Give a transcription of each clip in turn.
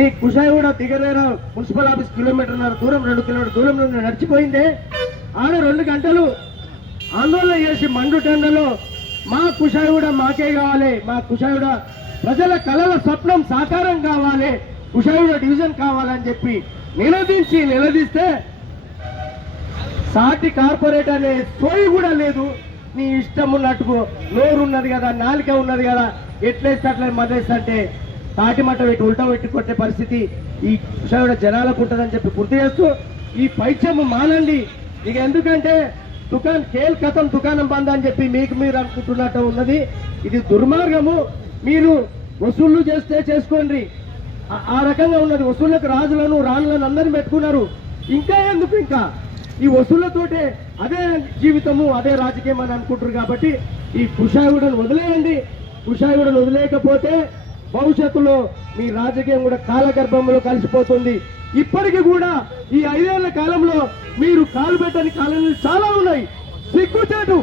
నీ Kushaiguda దిగరేర municipal office కిలోమీటర్న్నర దూరం 2 kilometre దూరంలో నడిచిపోయిందే. ఆడ 2 గంటలు ఆందోళన చేసి మండు టెండలో మా కుషాయిగూడ మాకే కావాలి, మా కుషాయిగూడ ప్రజల కళల స్వప్నం సాకారం కావాలి, కుషాయిగూడ డివిజన్ కావాలని చెప్పి నిలదీస్తే సాటి కార్పొరేట్ అనే సోయి కూడా లేదు. నీ ఇష్టం ఉన్నట్టుకు నోరు ఉన్నది కదా, నాలిక ఉన్నది కదా, ఎట్లేస్తే అట్లా మదేస్తే తాటి మట్ట పెట్టి ఉల్టా పెట్టి కొట్టే పరిస్థితి ఈ కుషాయిగూడ జనాలకు ఉంటుందని చెప్పి గుర్తు చేస్తూ ఈ పైత్యము మానండి. ఇక ఎందుకంటే కేల్ కథం దుకాణం బంద్ అని చెప్పి మీకు మీరు అనుకుంటున్నట్టు ఉన్నది. ఇది దుర్మార్గము. మీరు వసూళ్లు చేస్తే చేసుకోండి, ఆ రకంగా ఉన్నది. వసూళ్లకు రాజులను రాణులను అందరినీ పెట్టుకున్నారు. ఇంకా ఎందుకు ఇంకా ఈ వసూళ్లతోటే అదే జీవితము అదే రాజకీయం అని అనుకుంటారు. కాబట్టి ఈ కుషాయిగూడను వదిలేయండి. కుషాయిగూడను వదిలేయకపోతే భవిష్యత్తులో మీ రాజకీయం కూడా కాలగర్భంలో కలిసిపోతుంది. ఇప్పటికీ కూడా ఈ 5 ఏళ్ల కాలంలో మీరు కాలు పెట్టని కాలనీలు చాలా ఉన్నాయి. సిగ్గుచేటు.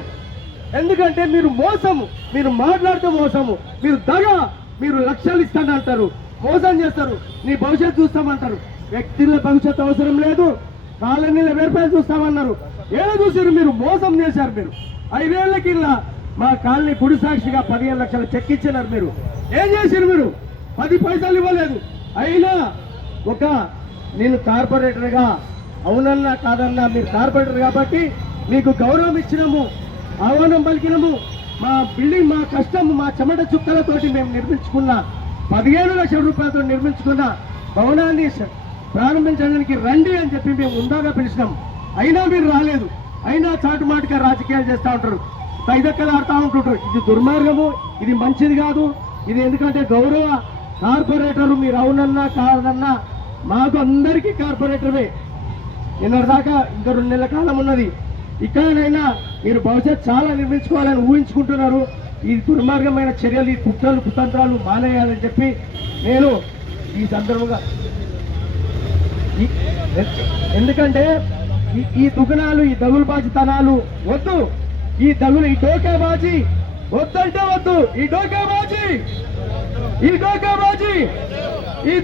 ఎందుకంటే మీరు మోసము, మీరు మాట్లాడితే మోసము, మీరు దగ, మీరు లక్షలు ఇస్తానంటారు, మోసం చేస్తారు, నీ భవిష్యత్తు చూస్తామంటారు. వ్యక్తుల భవిష్యత్తు అవసరం లేదు, కాలనీల వేర్పాటు చూస్తామన్నారు. ఏదో చూసారు, మీరు మోసం చేశారు. మీరు 5 ఏళ్ల కింద మా కాలనీ గుడి సాక్షిగా 15 లక్షలు చెక్ ఇచ్చినారు. మీరు ఏం చేశారు? మీరు 10 పైసలు ఇవ్వలేదు. అయినా నేను కార్పొరేటర్గా అవునన్నా కాదన్నా మీరు కార్పొరేటర్ కాబట్టి మీకు గౌరవం ఇచ్చినాము, ఆహ్వానం పలికినాము. మా బిల్డింగ్ మా కష్టం మా చెమట చుక్కలతోటి మేము నిర్మించుకున్న 15 లక్షల రూపాయలతో నిర్మించుకున్న భవనాన్ని ప్రారంభించడానికి రండి అని చెప్పి మేము ఉందాగా పిలిచినాం. అయినా మీరు రాలేదు. అయినా చాటుమాటుగా రాజకీయాలు చేస్తూ ఉంటారు, తైదక్కలు ఆడుతూ ఉంటుంటారు. ఇది దుర్మార్గము, ఇది మంచిది కాదు. ఇది ఎందుకంటే గౌరవ కార్పొరేటరు మీరు అవునన్నా కాదన్నా మాకు అందరికీ కార్పొరేటరే. నిన్నటిదాకా ఇంకా 2 నెలల కాలం ఉన్నది. ఇక్కడైనా మీరు భవిష్యత్ చాలా నిర్మించుకోవాలని ఊహించుకుంటున్నారు. ఈ దుర్మార్గమైన చర్యలు, ఈ కుట్రలు కుతంత్రాలు మానేయాలని చెప్పి నేను ఈ సందర్భంగా, ఎందుకంటే ఈ దుకాణాలు, ఈ దగులుబాజీతనాలు వద్దు. ఈ డోకాబాజీ వద్దంటే వద్దు. ఈ డోకాబాజీ, ఈ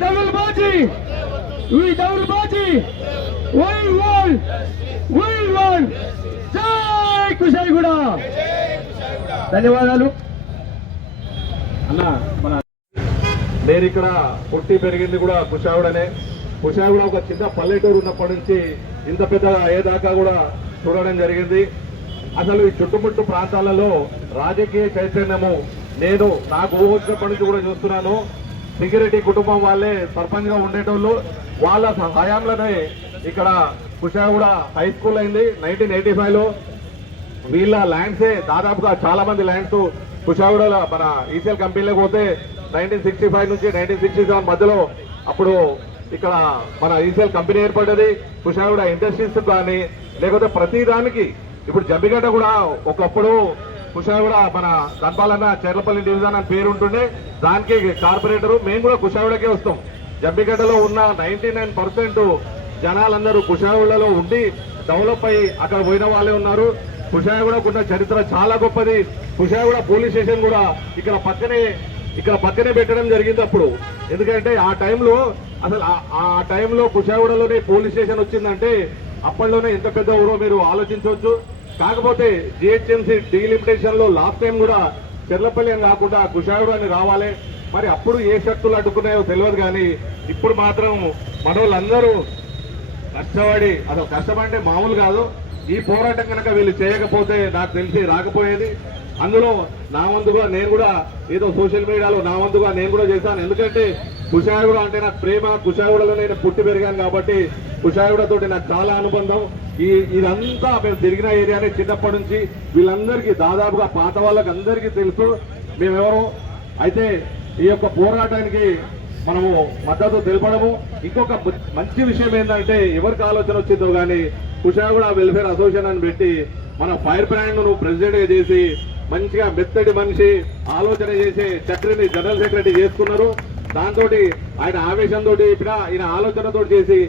దగులుబాజీ, జై కుషాయిగూడ. ధన్యవాదాలు అన్న. నేను ఇక్కడ పుట్టి పెరిగింది కూడా కుషాయిగూడనే. కుషాయిగూడ ఒక చిన్న పల్లెటూరు ఉన్నప్పటి నుంచి ఇంత పెద్ద అయ్యేదాకా కూడా చూడడం జరిగింది. అసలు ఈ చుట్టుముట్టు ప్రాంతాలలో రాజకీయ చైతన్యము నేను నాకు ఊహొచ్చినప్పటి నుంచి కూడా చూస్తున్నాను. సింగిరెడ్డి కుటుంబం వాళ్ళే సర్పంచ్ గా ఉండేటోళ్ళు. వాళ్ళ హయాంలోనే ఇక్కడ కుషాయిగూడ హై స్కూల్ అయింది 1985లో. వీళ్ళ ల్యాండ్సే దాదాపుగా చాలా మంది ల్యాండ్స్ కుషాయిగూడలో మన ఈసీఎల్ కంపెనీలోకి పోతే 1965 నుంచి 1967 మధ్యలో అప్పుడు ఇక్కడ మన ఈసీఎల్ కంపెనీ ఏర్పడ్డది. కుషాయిగూడ ఇండస్ట్రీస్ కానీ లేకపోతే ప్రతి దానికి ఇప్పుడు జంబిగడ్డ కూడా ఒకప్పుడు కుషాయిగూడ మన గన్పాలన్న చెర్లపల్లి డివిజన్ అని పేరు ఉంటుండే. దానికి కార్పొరేటరు మేము కూడా కుషాయిగూడకే వస్తాం. జంబిగడ్డలో ఉన్న 99% జనాలందరూ కుషాయిగూడలో ఉండి డెవలప్ అయ్యి అక్కడ పోయిన వాళ్ళే ఉన్నారు. కుషాయిగూడకు ఉన్న చరిత్ర చాలా గొప్పది. కుషాయిగూడ పోలీస్ స్టేషన్ కూడా ఇక్కడ పక్కనే పెట్టడం జరిగింది అప్పుడు. ఎందుకంటే ఆ టైంలో అసలు ఆ టైంలో కుషాయిగూడలోనే పోలీస్ స్టేషన్ వచ్చిందంటే అప్పట్లోనే ఎంత పెద్ద ఊరో మీరు ఆలోచించవచ్చు. కాకపోతే జిహెచ్ఎంసీ డీలిమిటేషన్ లో లాస్ట్ టైం కూడా చెర్లపల్లి అని కాకుండా కుషాయిగూడ అని రావాలి. మరి అప్పుడు ఏ శక్తులు అడ్డుకున్నాయో తెలియదు, కానీ ఇప్పుడు మాత్రం మనోళ్ళందరూ కష్టపడి, అసలు కష్టపడి మామూలు కాదు. ఈ పోరాటం కనుక వీళ్ళు చేయకపోతే నాకు తెలిసి రాకపోయేది. అందులో నా వంతుగా నేను కూడా ఏదో సోషల్ మీడియాలో నా వంతుగా నేను కూడా చేశాను. ఎందుకంటే కుషాయిగూడ అంటే నాకు ప్రేమ. కుషాయిగూడలో నేను పుట్టి పెరిగాను కాబట్టి కుషాయిగూడ తోటి నాకు చాలా అనుబంధం. ఇదంతా మేము తిరిగిన ఏరియానే చిన్నప్పటి నుంచి. వీళ్ళందరికీ దాదాపుగా పాత వాళ్ళకి అందరికీ తెలుసు మేమెవరు. అయితే ఈ యొక్క పోరాటానికి మనము మద్దతు తెలపడము. ఇంకొక మంచి విషయం ఏంటంటే ఎవరికి ఆలోచన వచ్చిందో కానీ కుషాయిగూడ వెల్ఫేర్ అసోసియేషన్ అని పెట్టి మన ఫైర్ బ్రాండ్ ను ప్రెసిడెంట్ గా చేసి మంచిగా మెత్తడి మనిషి ఆలోచన చేసి చక్రిని జనరల్ సెక్రటరీ చేసుకున్నారు. దాంతో ఆయన ఆవేశంతో ఈయన ఆలోచనతో చేసి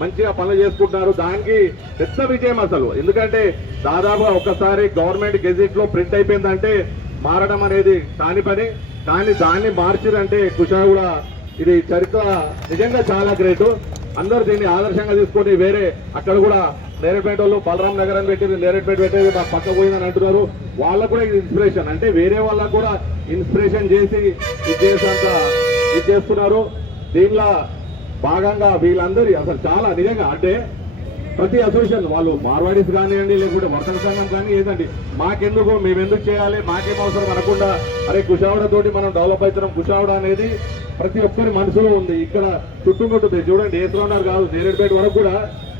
మంచిగా పనులు చేసుకుంటున్నారు. దానికి పెద్ద విజయం అసలు. ఎందుకంటే దాదాపుగా ఒక్కసారి గవర్నమెంట్ గెజిట్ లో ప్రింట్ అయిపోయిందంటే మారడం అనేది కాని పని. కానీ దాన్ని మార్చిరంటే కుషాయిగూడ ఇది చరిత్ర నిజంగా చాలా గ్రేట్. అందరూ దీన్ని ఆదర్శంగా తీసుకొని వేరే అక్కడ కూడా నేరేడ్పేట వాళ్ళు బలరాం నగర్ అని పెట్టింది, నేరేడ్పేట పెట్టేది మాకు పక్క పోయిందని అంటున్నారు. వాళ్ళకు కూడా ఇది ఇన్స్పిరేషన్, అంటే వేరే వాళ్ళకు కూడా ఇన్స్పిరేషన్ చేసి ఇది చేస్తున్నారు. దీనిలో భాగంగా వీళ్ళందరి అసలు చాలా నిజంగా అంటే ప్రతి అసోసియేషన్ వాళ్ళు మార్వాడీస్ కానివ్వండి, లేకుంటే వర్తక సంఘం కానీ ఏదండి, మాకెందుకు మేమెందుకు చేయాలి, మాకేం అవసరం అనకుండా అరే కుషావడ తోటి మనం డెవలప్ అవుతున్నాం. కుషావడ అనేది ప్రతి ఒక్కరి మనసులో ఉంది. ఇక్కడ చుట్టుముట్టుంది చూడండి, ఏసుకున్నారు కాదు నేరేడ్పేట వరకు కూడా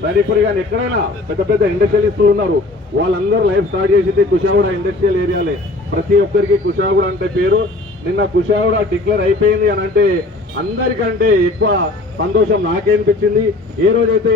రైనిపూరి కానీ ఎక్కడైనా పెద్ద పెద్ద ఇండస్ట్రియలిస్టులు ఉన్నారు. వాళ్ళందరూ లైఫ్ స్టార్ట్ చేసింది కుషావడ ఇండస్ట్రియల్ ఏరియాలే. ప్రతి ఒక్కరికి కుషావడ అంటే పేరు. నిన్న కుషావడ డిక్లేర్ అయిపోయింది అని అంటే అందరికంటే ఎక్కువ సంతోషం నాకే అనిపించింది. ఏ రోజైతే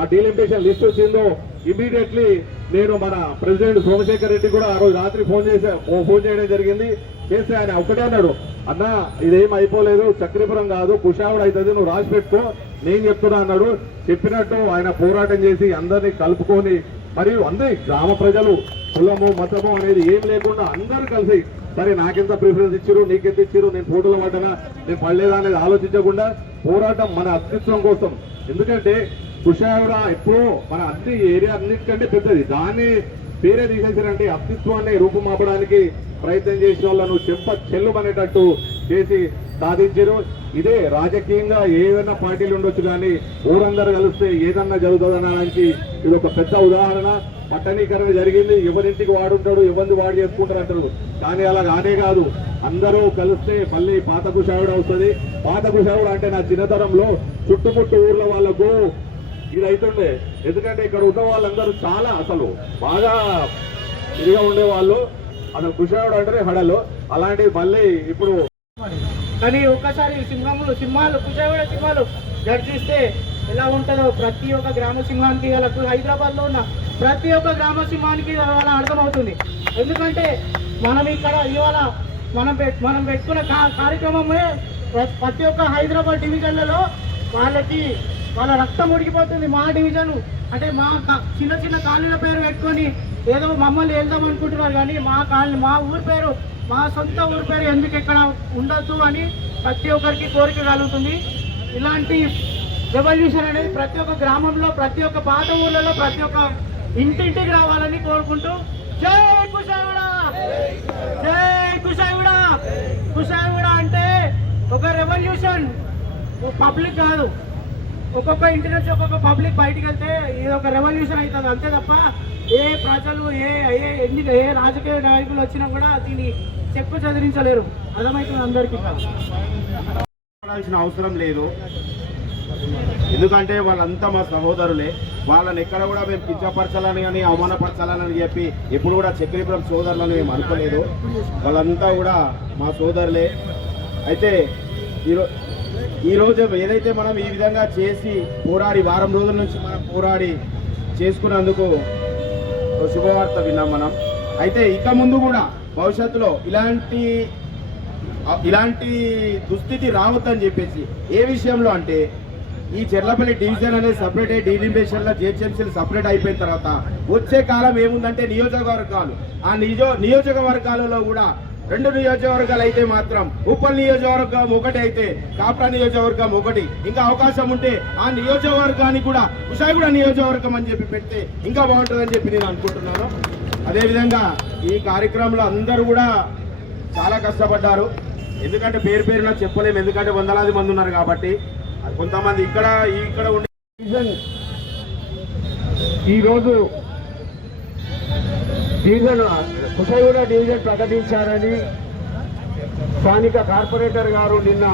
ఆ డీలిమిటేషన్ లిస్ట్ వచ్చిందో ఇమీడియట్లీ నేను మన ప్రెసిడెంట్ సోమశేఖర్ రెడ్డి కూడా ఆ రోజు రాత్రి ఫోన్ చేయడం జరిగింది. చేస్తే ఆయన ఒకటే అన్నాడు, అన్న ఇదేం అయిపోలేదు, చక్రీపురం కాదు కుషావడ అవుతుంది, నువ్వు రాసి పెట్టుకో నేను చెప్తున్నా అన్నాడు. చెప్పినట్టు ఆయన పోరాటం చేసి అందరినీ కలుపుకొని మరియు అందరి గ్రామ ప్రజలు కులము మతము అనేది ఏం లేకుండా అందరూ కలిసి సరే నాకెంత ప్రిఫరెన్స్ ఇచ్చారు, నీకెంత ఇచ్చారు, నేను ఫోటోలు పడ్డానా, నేను పడలేదా అనేది ఆలోచించకుండా పోరాటం మన అస్తిత్వం కోసం. ఎందుకంటే కుషావడ ఎప్పుడో మన అన్ని ఏరియా అన్నిటికంటే పెద్దది, దాన్ని పేరే తీసేసారంటే అస్తిత్వాన్ని రూపుమాపడానికి ప్రయత్నం చేసిన వాళ్ళను చెల్లుమనేటట్టు చేసి సాధించారు. ఇదే రాజకీయంగా ఏదైనా పార్టీలు ఉండొచ్చు కానీ ఊరందరూ కలిస్తే ఏదన్నా జరుగుతుందనడానికి ఇది ఒక పెద్ద ఉదాహరణ. పట్టణీకరణ జరిగింది, ఎవరింటికి వాడుంటాడు, ఎవరిని వాడు చేసుకుంటారు అంటారు, కానీ అలా కానే కాదు. అందరూ కలిస్తే మళ్ళీ పాత కుషావడ అవుతుంది. పాత కుషావడ అంటే నా చిన్నతనంలో చుట్టుముట్టు ఊర్ల వాళ్ళకు ఇది అవుతుండే. ఎందుకంటే ఇక్కడ ఉన్న వాళ్ళందరూ చాలా అసలు బాగా ఇదిగా ఉండేవాళ్ళు. అసలు కుషావడ అంటే హడలు అలాంటివి మళ్ళీ ఇప్పుడు కానీ ఒక్కసారి సింహాలు కుషావడ సింహాలు దర్శిస్తే ఎలా ఉంటుందో ప్రతి ఒక్క గ్రామ సింహానికి హైదరాబాద్ లో ఉన్న ప్రతి ఒక్క గ్రామ సింహానికి ఇవాళ అర్థమవుతుంది. ఎందుకంటే మనం ఇక్కడ ఇవాళ మనం పెట్టుకున్న కార్యక్రమమే ప్రతి ఒక్క హైదరాబాద్ డివిజన్లలో వాళ్ళ రక్తం ఉడికిపోతుంది. మా డివిజన్ అంటే మా చిన్న చిన్న కాలనీల పేరు పెట్టుకొని ఏదో మమ్మల్ని వెళ్దాం అనుకుంటున్నారు, కానీ మా ఊరి పేరు, మా సొంత ఊరి పేరు ఎందుకు ఎక్కడ ఉండొద్దు అని ప్రతి ఒక్కరికి కోరిక కలుగుతుంది. ఇలాంటి రెవల్యూషన్ అనేది ప్రతి ఒక్క గ్రామంలో, ప్రతి ఒక్క పాత ఊర్లలో, ప్రతి ఒక్క ఇంటింటికి రావాలని కోరుకుంటూ జై కుషావడ, జై కుషావడ. కుషావడ అంటే ఒక రెవల్యూషన్, పబ్లిక్ కాదు. ఒక్కొక్క ఇంటి నుంచి ఒక్కొక్క పబ్లిక్ బయటికి వెళ్తే ఇది ఒక రెవల్యూషన్ అవుతుంది అంతే తప్ప ఏ ప్రజలు ఏ రాజకీయ నాయకులు వచ్చినా కూడా దీన్ని చెప్పు చదివించలేరు. అర్థమవుతుంది అందరికీ. అవసరం లేదు, ఎందుకంటే వాళ్ళంతా మా సహోదరులే. వాళ్ళని ఎక్కడ కూడా మేము కించపరచాలని కానీ అవమానపరచాలని చెప్పి ఎప్పుడు కూడా చక్రీపురం సోదరులని మేము అనుకోలేదు. వాళ్ళంతా కూడా మా సోదరులే. అయితే ఈరోజు ఏదైతే మనం ఈ విధంగా చేసి పోరాడి వారం రోజుల నుంచి మనం పోరాడి చేసుకున్నందుకు శుభవార్త విన్నాం మనం. అయితే ఇక ముందు కూడా భవిష్యత్తులో ఇలాంటి దుస్థితి రావద్దని చెప్పేసి ఏ విషయంలో అంటే ఈ చెర్లపల్లి డివిజన్ అనేది సపరేట్ అయ్యి డీలిమిటేషన్లో జిహెచ్ఎంసీలు సపరేట్ అయిపోయిన తర్వాత వచ్చే కాలం ఏముందంటే నియోజకవర్గాలు, ఆ నియోజకవర్గాలలో కూడా 2 నియోజకవర్గాలు అయితే మాత్రం ఉప్పల్ నియోజకవర్గం ఒకటి అయితే కాప్రా నియోజకవర్గం ఒకటి, ఇంకా అవకాశం ఉంటే ఆ నియోజకవర్గానికి కూడా కుషాయిగూడ నియోజకవర్గం అని చెప్పి పెడితే ఇంకా బాగుంటుందని చెప్పి నేను అనుకుంటున్నాను. అదేవిధంగా ఈ కార్యక్రమంలో అందరూ కూడా చాలా కష్టపడ్డారు. ఎందుకంటే పేరున చెప్పలేము, ఎందుకంటే వందలాది మంది ఉన్నారు కాబట్టి. కొంతమంది ఇక్కడ ఉండే ఈరోజు డివిజన్ కుషాయిగూడ డివిజన్ ప్రకటించారని స్థానిక కార్పొరేటర్ గారు నిన్న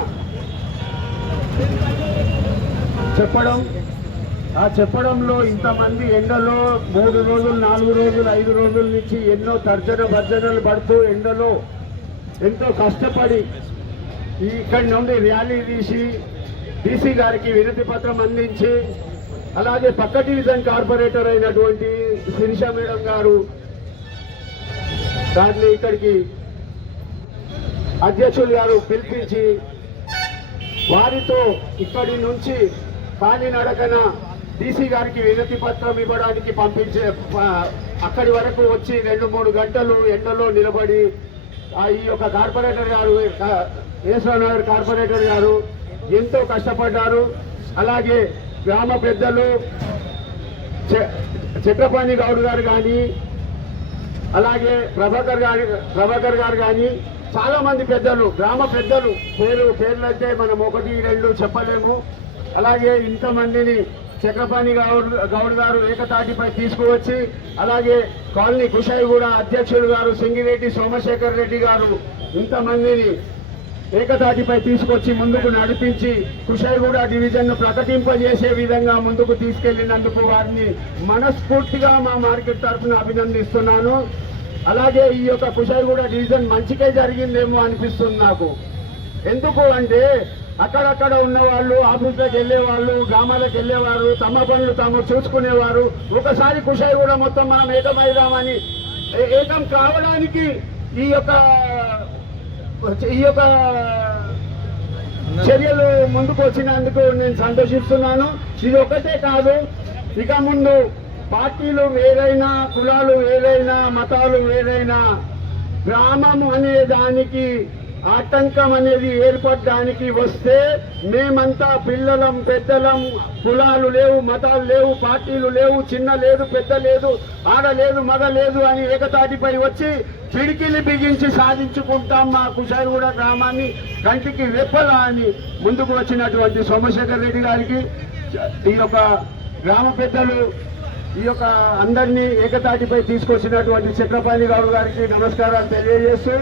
చెప్పడంలో ఇంతమంది ఎండలో 3 రోజులు 4 రోజులు 5 రోజుల నుంచి ఎన్నో భర్జనలు పడుతూ ఎండలో ఎంతో కష్టపడి ఇక్కడి నుండి ర్యాలీ తీసి డీసీ గారికి వినతి పత్రం అందించి, అలాగే పక్క డివిజన్ కార్పొరేటర్ అయినటువంటి శిరీష మేడం గారు దాన్ని ఇక్కడికి అధ్యక్షులు గారు పిలిపించి వారితో ఇక్కడి నుంచి కాలినడకన డీసీ గారికి వినతి పత్రం ఇవ్వడానికి అక్కడి వరకు వచ్చి 2-3 గంటలు ఎండలో నిలబడి ఈ యొక్క కార్పొరేటర్ గారు, ఈశ్వరనగర్ కార్పొరేటర్ గారు, ఎంతో కష్టపడ్డారు. అలాగే గ్రామ పెద్దలు చక్రపాణి గౌడ్ గారు కానీ, అలాగే ప్రభాకర్ గారు కానీ, చాలా మంది పెద్దలు, గ్రామ పెద్దలు పేర్లు అయితే మనం 1, 2 చెప్పలేము. అలాగే ఇంతమందిని చక్రపాణి గౌడ్ గారు ఏకతాటిపై తీసుకువచ్చి, అలాగే కాలనీ కుషాయిగూడ అధ్యక్షులు గారు సింగిరెడ్డి సోమశేఖర్ రెడ్డి గారు ఇంతమందిని ఏకతాటిపై తీసుకొచ్చి ముందుకు నడిపించి కుషాయిగూడ డివిజన్ ను ప్రకటింపజేసే విధంగా ముందుకు తీసుకెళ్లినందుకు వారిని మనస్ఫూర్తిగా మా మార్కెట్ తరఫున అభినందిస్తున్నాను. అలాగే ఈ యొక్క కుషాయిగూడ డివిజన్ మంచికే జరిగిందేమో అనిపిస్తుంది నాకు. ఎందుకు అంటే అక్కడక్కడ ఉన్న వాళ్ళు ఆఫీసులకు వెళ్ళేవాళ్ళు, గ్రామాలకు వెళ్ళేవారు, తమ పనులు తాము చూసుకునేవారు. ఒకసారి కుషాయిగూడ మొత్తం మనం ఏకమైదామని ఏకం కావడానికి ఈ యొక్క చర్యలు ముందుకు వచ్చినందుకు నేను సంతోషిస్తున్నాను. ఇది ఒకటే కాదు, ఇక ముందు పార్టీలు వేరైనా, కులాలు వేరైనా, మతాలు వేరైనా, గ్రామం అనే దానికి ఆటంకం అనేది ఏర్పడడానికి వస్తే మేమంతా పిల్లలం, పెద్దలం, కులాలు లేవు, మతాలు లేవు, పార్టీలు లేవు, చిన్న లేదు, పెద్ద లేదు, ఆడ లేదు, మగ లేదు అని ఏకతాటిపై వచ్చి పిడికిలి బిగించి సాధించుకుంటాం మా కుషాయిగూడ గ్రామాన్ని కంటికి రెప్పలా అని ముందుకు వచ్చినటువంటి సోమశేఖర్ రెడ్డి గారికి, ఈ యొక్క గ్రామ పెద్దలు, ఈ యొక్క అందరినీ ఏకతాటిపై తీసుకొచ్చినటువంటి చక్రపాణి గౌడ్ గారికి నమస్కారాలు తెలియజేస్తూ,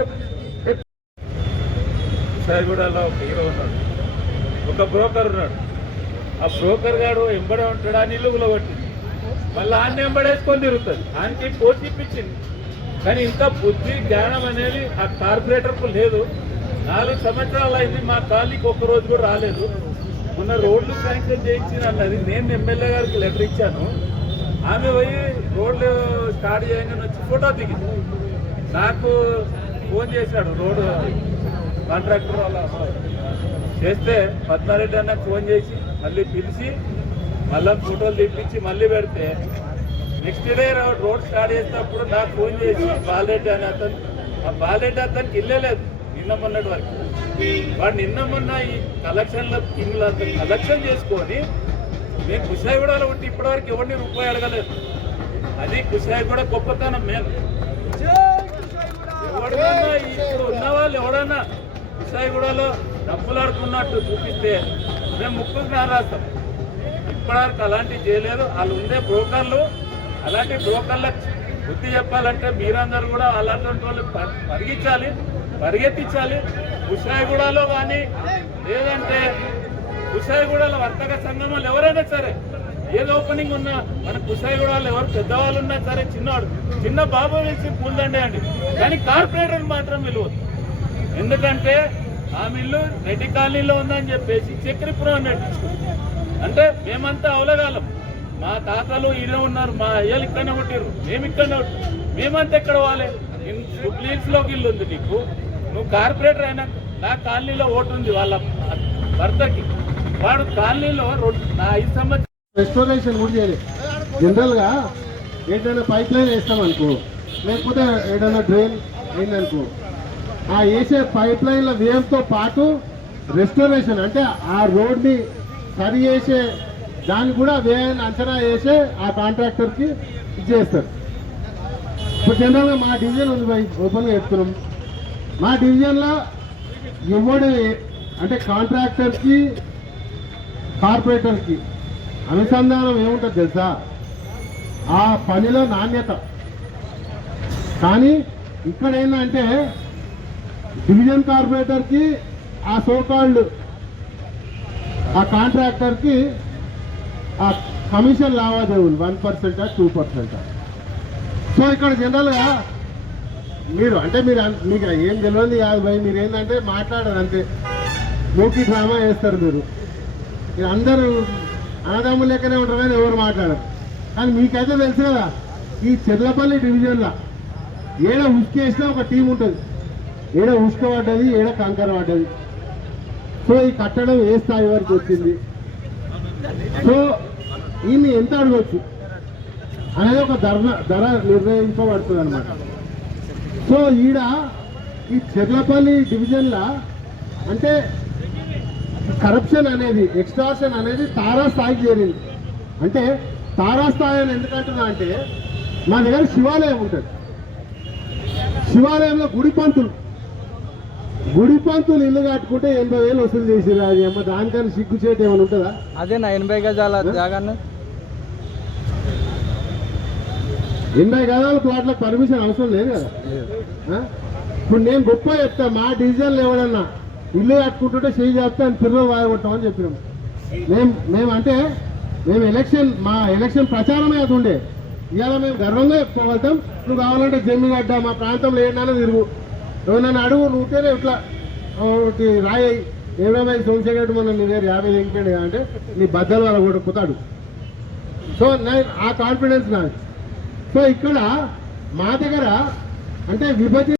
కుషాయిగూడలో ఒక హీరో ఉన్నాడు, ఒక బ్రోకర్ ఉన్నాడు. ఆ బ్రోకర్ గాడు ఎంబడే ఉంటాడు, ఆ నీళ్ళు కొట్టింది, మళ్ళీ ఆయన ఎంబడేసుకొని తిరుగుతుంది, ఆయనకి పోటీ ఇప్పించింది. కానీ ఇంకా బుద్ధి జ్ఞానం అనేది ఆ కార్పొరేటర్కు లేదు. 4 సంవత్సరాలు అయింది, మా కాలనీకి ఒక్క రోజు కూడా రాలేదు. మొన్న రోడ్లు శాంక్షన్ చేయించిన అన్నది, నేను ఎమ్మెల్యే గారికి లెటర్ ఇచ్చాను. ఆమె పోయి రోడ్లు స్టార్ట్ చేయగానే వచ్చి ఫోటో దిగింది. నాకు ఫోన్ చేశాడు రోడ్డు కాంట్రాక్టర్ వాళ్ళ చేస్తే, పద్మారెడ్డి అన్నకు ఫోన్ చేసి మళ్ళీ పిలిచి మళ్ళీ ఫోటోలు తెప్పించి మళ్ళీ పెడితే, నెక్స్ట్ డే రోడ్ స్టార్ట్ చేసినప్పుడు నాకు ఫోన్ చేసి బాలరెడ్డి అని అతను, ఆ బాలరెడ్డి అతనికి ఇల్లలేదు నిన్న మొన్నటి వరకు. వాడు నిన్న మొన్న ఈ కలెక్షన్ల కింగ్లు అంతా కలెక్షన్ చేసుకొని మేము కుషాయిగూడలో ఉంటే ఇప్పటివరకు ఎవరిని రూపాయి అడగలేదు. అది కుషాయిగూడ గొప్పతనం. మేము ఎవడన్నా ఇప్పుడు ఉన్న వాళ్ళు ఎవడన్నా కుషాయిగూడలో డబ్బులు ఆడుకున్నట్టు చూపిస్తే మేము ముక్కుకు రాస్తాం. ఇప్పటివరకు అలాంటివి చేయలేదు. వాళ్ళు ఉండే బ్రోకర్లు, అలాంటి బ్రోకర్లకు బుద్ధి చెప్పాలంటే మీరందరూ కూడా అలాంటి వాళ్ళు పరిగెత్తించాలి. కుషాయిగూడలో కానీ లేదంటే కుషాయిగూడలో వర్తక సంఘంలో ఎవరైనా సరే, ఏది ఓపెనింగ్ ఉన్నా మన కుషాయిగూడలో ఎవరు పెద్దవాళ్ళు ఉన్నా సరే, చిన్న బాబు వేసి పూలదండే అండి, కానీ కార్పొరేటర్ మాత్రం విలువదు. ఎందుకంటే ఆ మిల్లు రెడ్డి కాలనీలో ఉందని చెప్పేసి చక్రపురం అన్నట్టు, అంటే మేమంతా అవలగాలం, మా తాతలు ఈయన ఉన్నారు, మా అయ్యలు ఇక్కడనే పుట్టారు, మేము ఇక్కడనే ఉంటాం, మేమంతా ఎక్కడ పోవాలి? ప్లీజ్లోకి ఇల్లు ఉంది నీకు, నువ్వు కార్పొరేటర్ అయినా నా కాలనీలో ఓటు ఉంది వాళ్ళ భర్తకి, వాడు కాలనీలో నా 5 సంవత్సరాలు రెస్టోరేషన్ కూడా చేయలేదు. జనరల్గా ఏదైనా పైప్ లైన్ వేస్తామనుకో, లేకపోతే ఏదైనా డ్రైన్ అయిందనుకో, ఆ వేసే పైప్ లైన్ల వ్యయంతో పాటు రెస్టోరేషన్ అంటే ఆ రోడ్ని సరి చేసే దాన్ని కూడా వ్యయాన్ని అంచనా వేసే ఆ కాంట్రాక్టర్కి ఇచ్చేస్తారు. ఇప్పుడు జనరల్గా మా డివిజన్ ఉంది, ఓపెన్గా చెప్తున్నాం, మా డివిజన్లో ఎవడు అంటే కాంట్రాక్టర్కి కార్పొరేటర్కి అనుసంధానం ఏముంటుంది తెలుసా? ఆ పనిలో నాణ్యత. కానీ ఇక్కడ ఏంటంటే డివిజన్ కార్పొరేటర్కి ఆ సోకాల్డ్ ఆ కాంట్రాక్టర్కి ఆ కమిషన్ లావాదేవీలు 1% 2%. సో ఇక్కడ జనరల్గా మీరు మీకు ఏం తెలియదు కాదు భయ్, మీరు ఏంటంటే మాట్లాడారు అంతే, మూకీ డ్రామా వేస్తారు మీరు అందరూ అన్నదమ్ములు లెక్కనే ఉంటారు కానీ ఎవరు మాట్లాడరు. కానీ మీకైతే తెలుసు కదా, ఈ చెర్లపల్లి డివిజన్లో ఏడ ఉసుకేసినా ఒక టీం ఉంటుంది, ఏడ ఉసుక పడ్డది, ఏడ కంకర పడ్డది. సో ఈ కట్టడం ఏ స్థాయి వరకు వచ్చింది, సో ఈయన్ని ఎంత అడగవచ్చు అనేది ఒక ధర నిర్ణయించబడుతుంది అనమాట. సో ఈడ ఈ చెర్లపల్లి డివిజన్లో అంటే కరప్షన్ అనేది, ఎక్స్ట్రాషన్ అనేది తారాస్థాయికి చేరింది. అంటే తారాస్థాయి అని ఎందుకంటున్నా అంటే మా దగ్గర శివాలయం ఉంటుంది. శివాలయంలో గుడి పంతులు ఇల్లు కట్టుకుంటే 80,000 వసూలు చేసిరు. అది ఏమో దానికన్నా సిగ్గుచేటు ఏమైనా ఉంటుందా? అదే నా 80 గజాల జాగాన్న 80 గజాల ప్లాట్లకు పర్మిషన్ అవసరం లేదు కదా. ఇప్పుడు నేను గొప్ప చెప్తా, మా డివిజన్లో ఎవడన్నా ఇల్లు కట్టుకుంటుంటే చేయి చేస్తే అని పిల్లలు వాయగొట్టామని చెప్పినాం. మేము మా ఎలక్షన్ ప్రచారమే అది ఉండే. ఇవాళ మేము గర్వంగా చెప్పుకోగలుగుతాం. నువ్వు కావాలంటే జమ్మిగడ్డ మా ప్రాంతంలో ఏదైనా తిరుగు, ఎవరైనా అడుగు, నువ్వుతేనే ఇట్లా ఒకటి రాయి 75 సోమశేఖర్ మన నీ దగ్గర 50 ఇంకేంటి అంటే నీ బద్దలు వాళ్ళ కూడా కుతాడు. సో నేను ఆ కాన్ఫిడెన్స్ నాకు. సో ఇక్కడ మా దగ్గర అంటే విభజన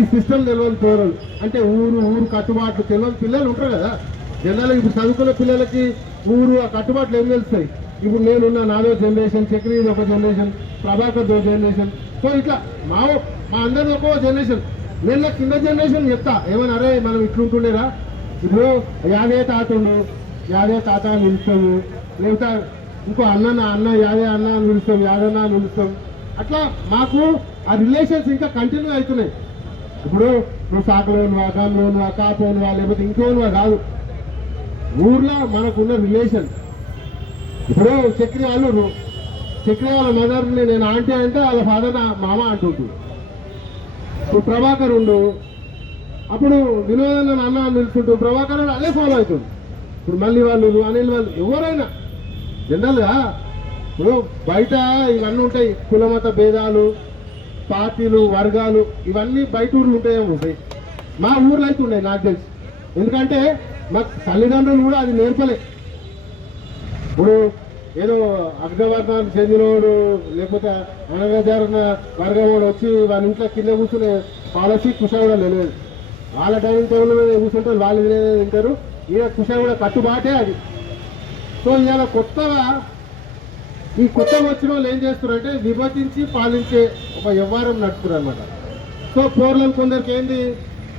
ఈ సిస్టమ్ తెలియని పోరలు అంటే ఊరు కట్టుబాట్లు తెలియని పిల్లలు ఉంటారు కదా. జనరల్గా ఇప్పుడు చదువుకున్న పిల్లలకి ఊరు ఆ కట్టుబాట్లు ఏం తెలుస్తాయి? ఇప్పుడు నేనున్న నాదో జనరేషన్, చక్రీ ఒక జనరేషన్, ప్రభాకర్ దో జనరేషన్. సో ఇట్లా మా అందరిది ఒక్కో జనరేషన్. నేను కింద జనరేషన్ చెప్తా ఏమన్నా, అరే మనం ఇట్లుంటుండేరా. ఇప్పుడు యాదే తాత అని పిలుస్తాము, లేకపోతే ఇంకో అన్న యాదే అన్న అని పిలుస్తాం, యాదన్న అని పిలుస్తాం. అట్లా మాకు ఆ రిలేషన్స్ ఇంకా కంటిన్యూ అవుతున్నాయి. ఇప్పుడు నువ్వు సాకలోనువా, గమ్లోనువా, కాపోనువా, లేకపోతే ఇంకోనువా కాదు, ఊర్లో మనకున్న రిలేషన్. ఇప్పుడు చక్రి వాళ్ళ మదర్ని నేను ఆంటీ అంటే వాళ్ళ ఫాదర్ నా మామ అంటుంటు. ఇప్పుడు ప్రభాకర్ ఉండు, అప్పుడు వినోదన్న అన్న అని పిలుస్తుంటూ ప్రభాకర్ అదే ఫాలో అవుతుంది. ఇప్పుడు మళ్ళీ వాళ్ళు అనిల్ వాళ్ళు ఎవరైనా జనరల్గా ఇప్పుడు బయట ఇవన్నీ ఉంటాయి, కులమత భేదాలు, పార్టీలు, వర్గాలు, ఇవన్నీ బయట ఊర్లు ఉంటాయి. మా ఊర్లో అయితే ఉన్నాయి నాకు తెలిసి. ఎందుకంటే మా తల్లిదండ్రులు కూడా అది నేర్పలే. ఇప్పుడు ఏదో అగ్రవర్గానికి చెందినవాడు లేకపోతే అనగజారిన వర్గం వాడు వచ్చి వాళ్ళ ఇంట్లో కింద కూర్చునే పాలసీ కుష కూడా లేదు. వాళ్ళ డైనింగ్ టేబుల్ మీద కూర్చుంటారు, వాళ్ళు తింటారు. ఇక కుష కూడా కట్టుబాటే అది. సో ఇవాళ కొత్తగా వచ్చిన వాళ్ళు ఏం చేస్తారంటే విభజించి పాలించే ఒక వ్యవహారం నడుపుతారు అనమాట. సో పోర్లను కొందరికి ఏంది,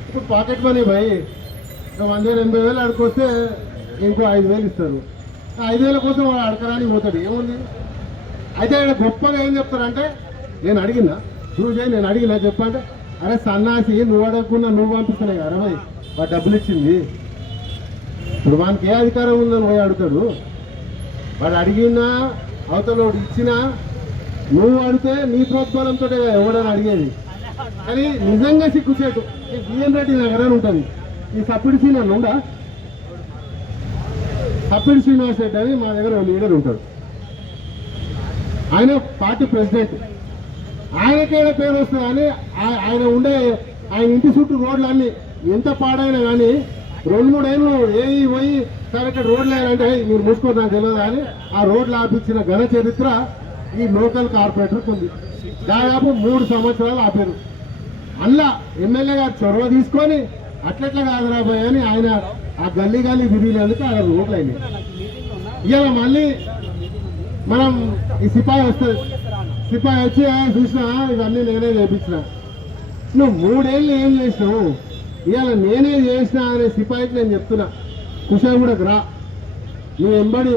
ఇప్పుడు పాకెట్ మనీ భయ్ 180,000 అడుకొస్తే ఇంకో 5,000 ఇస్తారు. 5,000 కోసం వాడు అడకరానికి పోతాడు, ఏముంది. అయితే ఆయన గొప్పగా ఏం చెప్తారంటే, నేను అడిగినా నేను అడిగినా చెప్పంటే, అరే సన్నాసి నువ్వు అడగకుండా నువ్వు పంపిస్తున్నాయి కదా భయ్, వాడు డబ్బులు ఇచ్చింది. ఇప్పుడు వానికి ఏ అధికారం ఉందని పోయి అడుగుతాడు. వాడు అడిగినా అవతల ఇచ్చినా నువ్వు అడిగితే నీ ప్రోత్సాహంతో ఎవడని అడిగేది. కానీ నిజంగా సిగ్గుచేటు బిఎన్ రెడ్డి నగర్ అని ఉంటుంది. ఈ సప్పిడి సీనియర్ ఉందా? సప్పిడి శ్రీనివాస్ రెడ్డి అని మా దగ్గర లీడర్ ఉంటాడు. ఆయన పార్టీ ప్రెసిడెంట్. ఆయనకేదో పేరు వస్తుంది కానీ ఆయన ఇంటి చుట్టూ రోడ్లు అన్ని ఎంత పాడైనా కానీ 2-3 ఏళ్ళు పోయి సరే ఇక్కడ రోడ్లు వేయాలంటే మీరు మూసుకోరు నాకు తెలియదు కానీ ఆ రోడ్లు ఆపించిన ఘన చరిత్ర ఈ లోకల్ కార్పొరేటర్కి ఉంది. దాదాపు 3 సంవత్సరాలు ఆపారు. అలా ఎమ్మెల్యే గారు చొరవ తీసుకొని అట్లెట్లా కాదురాబాయ్ అని ఆయన ఆ గల్లీ తిరిగినందుకు ఆడ రోడ్లు అయినాయి. ఇవాళ మళ్ళీ మనం ఈ సిపాయి వస్తుంది, సిపాయి వచ్చి చూసినా ఇవన్నీ నేనే చేపించిన. నువ్వు 3 ఏళ్ళు ఏం చేసినావు, ఇవాళ నేనే చేసిన అనే సిపాయికి నేను చెప్తున్నా, కుషాగూడకు రా. నువ్వు ఎంబడి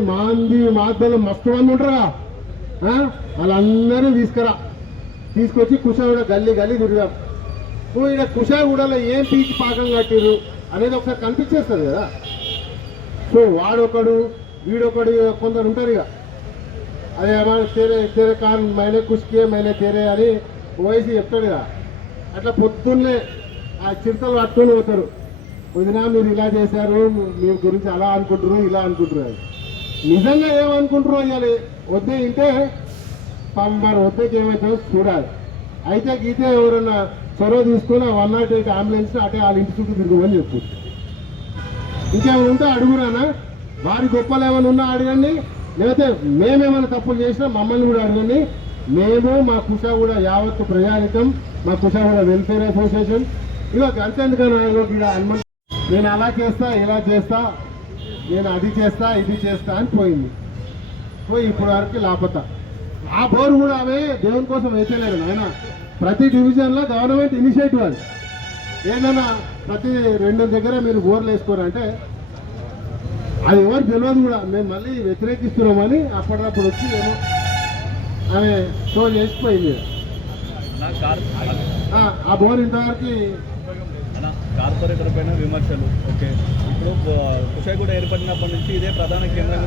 మాద్దలు మస్తు మంది ఉంటారుగా, వాళ్ళందరూ తీసుకొచ్చి కుషాగూడ గల్లీ తిరిగాం. నువ్వు ఇక్కడ కుషాగూడలో ఏం పీకి పాకం కట్టిరు అనేది ఒకసారి కనిపించేస్తుంది కదా. సో వాడొకడు వీడొకడు కొందరు ఉంటారు ఇక, అదే తేరే కాన్ మైనే కుష్కే మైనే తేరే అని ఓవైసీ చెప్తాడు కదా. అట్లా పొద్దున్నే ఆ చిరుతలు పట్టుకొని పోతారు. వదినా మీరు ఇలా చేశారు, మీ గురించి అలా అనుకుంటారు ఇలా అనుకుంటారు. నిజంగా ఏమనుకుంటారు అయ్యాలి వద్దే ఇంటే మరి వద్దకి ఏమవుతుందో చూడాలి. అయితే గీతే ఎవరన్నా చొరవ తీసుకొని 108 అంబులెన్స్ అటే వాళ్ళ ఇంటి చుట్టూ తిరుగుమని చెప్పు. ఇంకేమైనా ఉంటే అడుగురానా, వారి గొప్పలు ఏమైనా ఉన్నా అడగండి, లేకపోతే మేమేమైనా తప్పులు చేసినా మమ్మల్ని కూడా అడగండి. మేము మా కుషాగూడ యావత్తు ప్రజానికం, మా కుషాగూడ వెల్ఫేర్ అసోసియేషన్ ఇలా అంతేందుకన్నా హనుమంత్ నేను అలా చేస్తా ఇలా చేస్తా, నేను అది చేస్తా ఇది చేస్తా అని పోయింది. ఇప్పుడు వరకు లాపత. ఆ బోరు కూడా ఆమె దేవుని కోసం వేసేలేదు ఆయన. ప్రతి డివిజన్లో గవర్నమెంట్ ఇనిషియేటివ్ అది. ఏంటన్నా ప్రతి 2 దగ్గర మీరు బోర్లు వేసుకోరంటే అది ఎవరు తెలియదు కూడా, మేము మళ్ళీ వ్యతిరేకిస్తున్నామని అప్పటికప్పుడు వచ్చి ఏమో ఆమె షో చేసిపోయింది. ఆ బోర్ ఇంతవరకు కార్పొరేటర్ పైన విమర్శలు. ఓకే, ఇప్పుడు కుషాయిగూడ ఏర్పడినప్పటి నుంచి ఇదే ప్రధాన కేంద్రంగా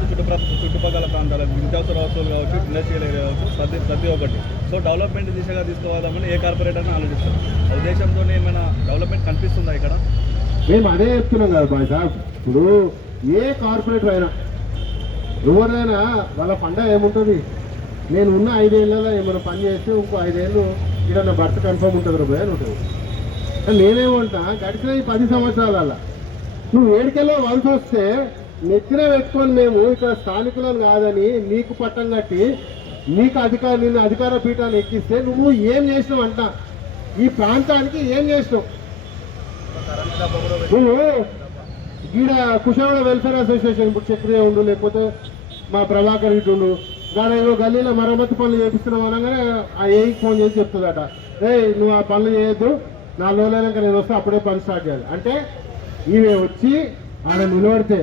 చుట్టుపక్కల ప్రాంతాలు నిత్యావసర వస్తువులు కావచ్చు, ఇండస్ట్రియల్ ఏరియా కావచ్చు, ప్రతి ఒక్కటి. సో డెవలప్మెంట్ దిశగా తీసుకోవాలని ఏ కార్పొరేటర్ని ఆలోచిస్తారు. ఆ ఉద్దేశంతోనే ఏమైనా డెవలప్మెంట్ కనిపిస్తుందా ఇక్కడ? మేము అదే చెప్తున్నాం కదా బాయ్ సాబ్. ఇప్పుడు ఏ కార్పొరేటర్ అయినా ఎవరైనా వాళ్ళ పండగ ఏముంటుంది, నేను ఉన్న 5 ఏళ్ళలో ఏమైనా పని చేస్తే ఇంకో 5 ఏళ్ళు ఇక్కడ నా భర్త కన్ఫర్మ్ ఉంటుంది బాయ్ అని ఉంటుంది. నేనేమంటా, గడిచిన ఈ 10 సంవత్సరాల నువ్వు ఏడికెళ్ళో వలస వస్తే నెత్తిన పెట్టుకొని మేము ఇక్కడ స్థానికులను కాదని నీకు పట్టం కట్టి నీకు నిన్ను అధికార పీఠాన్ని ఎక్కిస్తే నువ్వు ఏం చేసినావు అంట, ఈ ప్రాంతానికి ఏం చేసినావు? నువ్వు ఈడ కుషాయిగూడ వెల్ఫేర్ అసోసియేషన్ ఇప్పుడు చక్రియ ఉండు, లేకపోతే మా ప్రభాకర్ ఇటు ఉండు, దాని ఏదో గల్లీలో మరమ్మతు పనులు చేపిస్తున్నావు అనగానే ఆ ఏకి ఫోన్ చేసి చెప్తుందట, నువ్వు ఆ పనులు చేయొద్దు, 4 రోజులైనాక నేను వస్తే అప్పుడే పని స్టార్ట్ చేయాలి అంటే, ఈమె వచ్చి ఆడ నిలబడితే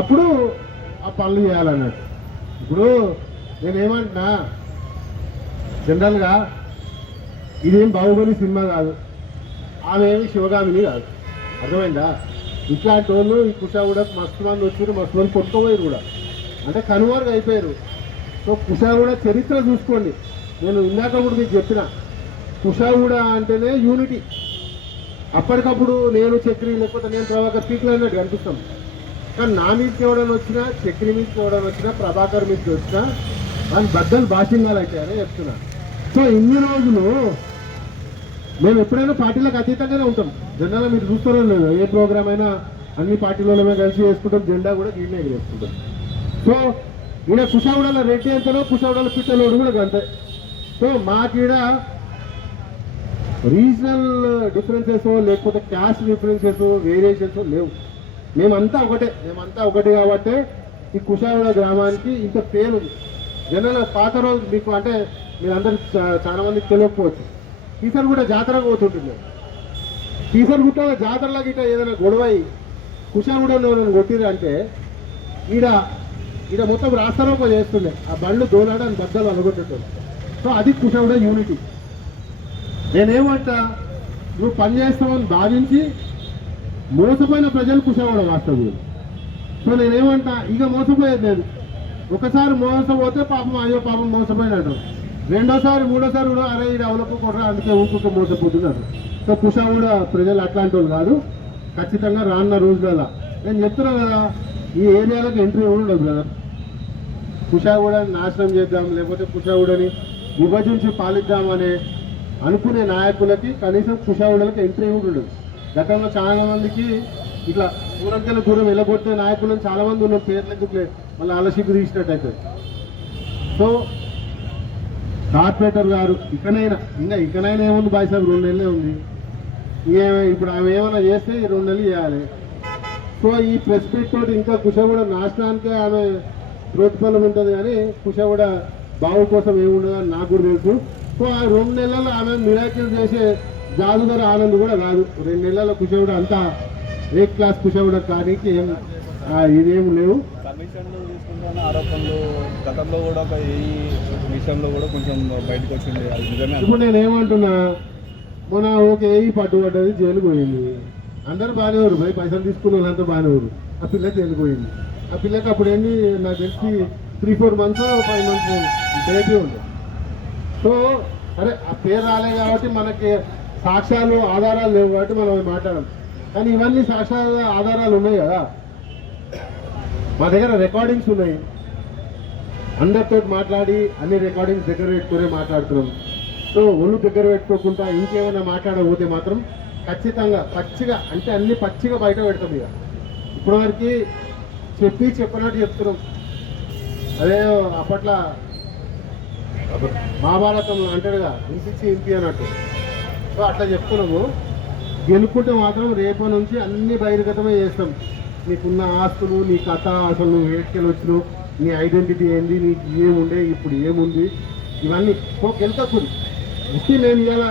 అప్పుడు ఆ పనులు చేయాలన్నాడు. ఇప్పుడు నేనేమంటున్నా, జనరల్గా ఇదేం బాహుబలి సినిమా కాదు, ఆమె ఏమి శివగామిని కాదు, అర్థమైందా? ఇట్లాంటి వాళ్ళు ఈ కుషాయిగూడకు మస్తు మంది వచ్చారు, మస్తు మంది కొట్టుకోపోయారు కూడా, అంటే కనుమరుగు అయిపోయారు. సో కుషాయిగూడ చరిత్ర చూసుకోండి. నేను ఇందాక కూడా మీకు చెప్పిన, కుషాయిగూడ అంటేనే యూనిటీ. అప్పటికప్పుడు నేను చక్రి లేకపోతే నేను ప్రభాకర్ పీకులు అన్నట్టు కనిపిస్తాం, కానీ నా మీదకి ఎవడని వచ్చినా, చక్రి మీదకి ఎవడని వచ్చినా, ప్రభాకర్ మీదకి వచ్చినా దాని బద్దలు భాషింగాలు అవుతాయని చెప్తున్నా. సో ఇన్ని రోజులు మేము ఎప్పుడైనా పార్టీలకు అతీతంగానే ఉంటాం. జెండాలో మీరు చూస్తూనే లేదు, ఏ ప్రోగ్రామ్ అయినా అన్ని పార్టీలలో కలిసి చేసుకుంటాం, జెండా కూడా దీన్నే ఎగిరేసుకుంటాం. సో ఈడ కుషాయిగూడలో రెడ్డి ఎంతనో కుషాయిగూడలో పిట్టలోడు కూడా అంతే. సో మాకీడ రీజనల్ డిఫరెన్సెస్ లేకపోతే క్యాస్ట్ డిఫరెన్సెస్ వేరియేషన్స్ లేవు. మేమంతా ఒకటే కాబట్టి ఈ కుషాయిగూడ గ్రామానికి ఇంత పేరు. జనరల్ పాత రోజు మీకు అంటే మీరందరూ చాలా మందికి తెలియకపోవచ్చు, ఈసారి కూడా జాతరకు పోతుంటుంది. ఈసారి గుట్ట జాతరలో గిట్ట ఏదైనా గొడవై కుషాయిగూడలో ఎవరైనా కొట్టిరు అంటే ఈడ మొత్తం రాస్తారోకో చేస్తుండే, ఆ బండ్లు దోలాడని బద్దలు అనుకుంటుంటుంది. సో అది కుషాయిగూడ యూనిటీ. నేనేమంటా, నువ్వు పని చేస్తామని భావించి మోసపోయిన ప్రజలు కుషాయిగూడ వాస్తవ్యులు. సో నేనేమంటా, ఇక మోసపోయేది లేదు. ఒకసారి మోసపోతే పాపం అయ్యో పాపం మోసపోయినట్టు, రెండోసారి మూడోసారి కూడా అరే ఇది అవలకు కొట్రా అందుకే ఊరుకుంటూ మోసపోతున్నారు. సో కుషాయిగూడ ప్రజలు అట్లాంటి వాళ్ళు కాదు. ఖచ్చితంగా రానున్న రోజులలో నేను చెప్తున్నా కదా, ఈ ఏరియాలకు ఎంట్రీ ఉండదు కదా. కుషాయిగూడని నాశనం చేద్దాం లేకపోతే కుషాయిగూడని విభజించి పాలిద్దామనే అనుకునే నాయకులకి కనీసం కుషాయిగూడలకు ఎంట్రీ ఉండదు. గతంలో చాలా మందికి ఇట్లా దూరం వెళ్ళగొట్టే నాయకులను చాలా మంది ఉన్న పేర్లు ఎందుకు మళ్ళీ ఆలస్యకు తీసినట్టయితే. సో కార్పొరేటర్ గారు ఇకనైనా ఏముంది బాయ్ సాబ్, 2 నెలలే ఉంది. ఇప్పుడు ఆమె ఏమైనా చేస్తే 2 నెలలు చేయాలి. సో ఈ ప్రెస్ మీట్ తోటి ఇంకా కుషాయిగూడ నాశనానికే ఆమె ప్రోత్ఫలం ఉంటుంది, కానీ కుషాయిగూడ బావు కోసం ఏముండదని నాకు కూడా తెలుసు. సో ఆ 2 నెలల్లో ఆమె మిరాకిల్ చేసే జాదుగర్ ఆనంద్ కూడా కాదు. 2 నెలల కుషాయిగూడ అంతా ఏ క్లాస్ కుషాయిగూడ కానీ ఇదేమి లేవు. కమిషన్లు తీసుకుంటున్న ఆరోపణలు గతంలో కూడా ఈ విషయంలో కూడా కొంచెం బయటకు వచ్చింది, అది నిజమే. ఇప్పుడు నేనేమంటున్నా, మొన్న ఓకే ఈ పట్టుబడ్డది, జైలుకు పోయింది, అందరూ బాగానే ఊరు భయ పైసలు తీసుకున్న వాళ్ళంతా బాగానే ఊరు. ఆ పిల్ల జైలుకు పోయింది. ఆ పిల్లకి అప్పుడు ఏంటి నాకు తెలిసి 3-4 months 5 months బేబీ ఉంది. సో అరే ఆ పేరు రాలేదు కాబట్టి మనకి సాక్ష్యాలు ఆధారాలు లేవు కాబట్టి మనం మాట్లాడాలి. కానీ ఇవన్నీ సాక్ష్యాల ఆధారాలు ఉన్నాయి కదా, మా దగ్గర రికార్డింగ్స్ ఉన్నాయి. అందరితో మాట్లాడి అన్ని రికార్డింగ్స్ దగ్గర పెట్టుకునే మాట్లాడుతున్నాం. సో ఒళ్ళు దగ్గర పెట్టుకోకుండా ఇంకేమైనా మాట్లాడకపోతే మాత్రం ఖచ్చితంగా పచ్చిగా అంటే అన్ని పచ్చిగా బయట పెడతాం. ఇక ఇప్పటివరకు చెప్పినట్టు చెప్తున్నాం. అదే అప్పట్లో మహాభారతంలో అంటాడుగా ఇంపి అన్నట్టు. సో అట్లా చెప్తున్నాము. గెలుపుకుంటే మాత్రం రేపటి నుంచి అన్ని బహిర్గతమే చేస్తాం. నీకున్న ఆస్తులు, నీ కథ, అసలు నువ్వు వేడికెళ్ళి వచ్చినావు, నీ ఐడెంటిటీ ఏంది, నీకు ఏముండే ఇప్పుడు ఏముంది, ఇవన్నీ గెలుతుంది. ఇస్తే నేను ఇలా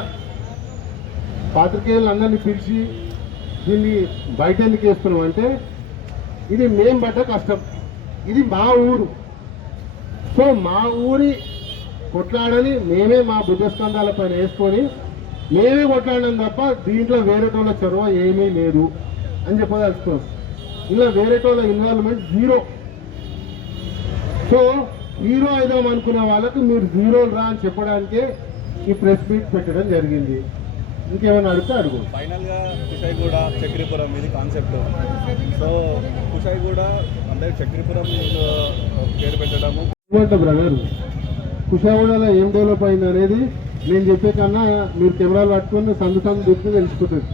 పాత్రికేయులు అందరినీ పిలిచి దీన్ని బయట ఎందుకు వేస్తున్నాం అంటే, ఇది మేం పడ్డ కష్టం, ఇది మా ఊరు. సో మా ఊరి కొట్లాడని మేమే మా భుజస్కంధాల పైన వేసుకొని మేమే కొట్లాడినాం తప్ప దీంట్లో వేరేటోళ్ళ చొరవ ఏమీ లేదు అని చెప్పదలుచుకోం. ఇలా వేరేటోళ్ళ ఇన్వాల్వ్మెంట్ జీరో. సో హీరో అయిదాం అనుకున్న వాళ్ళకు మీరు జీరోలు రా అని చెప్పడానికే ఈ ప్రెస్ మీట్ పెట్టడం జరిగింది. ఇంకేమైనా అడిగితే అడుగు. ఫైనల్గా కుషాయిగూడ చక్రీపురం ఇది కాన్సెప్ట్. సో కుషాయిగూడ అంటే చక్రీపురం పేరు పెట్టడము బ్రదర్, కుషాయిగూడలో ఏం డెవలప్ అయింది అనేది నేను చెప్పే కన్నా మీరు కెమెరాలు పట్టుకొని సందు దిక్కు తెలుసుకుంటుంది.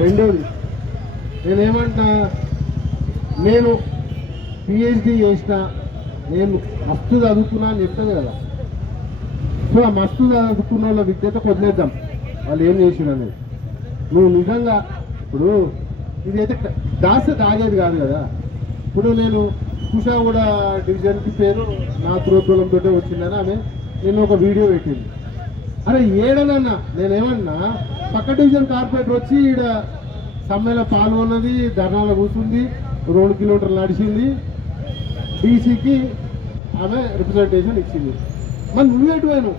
రెండోది నేనేమంటా, నేను పిహెచ్డి చేసిన, నేను మస్తు చదువుకున్నా అని చెప్తాను కదా. సో ఆ మస్తు చదువుకున్న వాళ్ళ విద్యతో వదిలేద్దాం వాళ్ళు ఏం చేసిన అనేది. నువ్వు నిజంగా ఇప్పుడు ఇదైతే తాగేది కాదు కదా. ఇప్పుడు నేను కుషాయిగూడ డివిజన్కి పేరు నా త్రోద్బలంతో వచ్చిందని ఆమె నేను ఒక వీడియో పెట్టింది. అరే ఏడనన్నా నేనేమన్నా పక్క డివిజన్ కార్పొరేటర్ వచ్చి ఈడ సమ్మెలో పాల్గొన్నది, ధర్నాలో కూర్చుంది, 2 కిలోమీటర్లు నడిచింది, డీసీకి ఆమె రిప్రజెంటేషన్ ఇచ్చింది. మరి నువ్వేటువైను?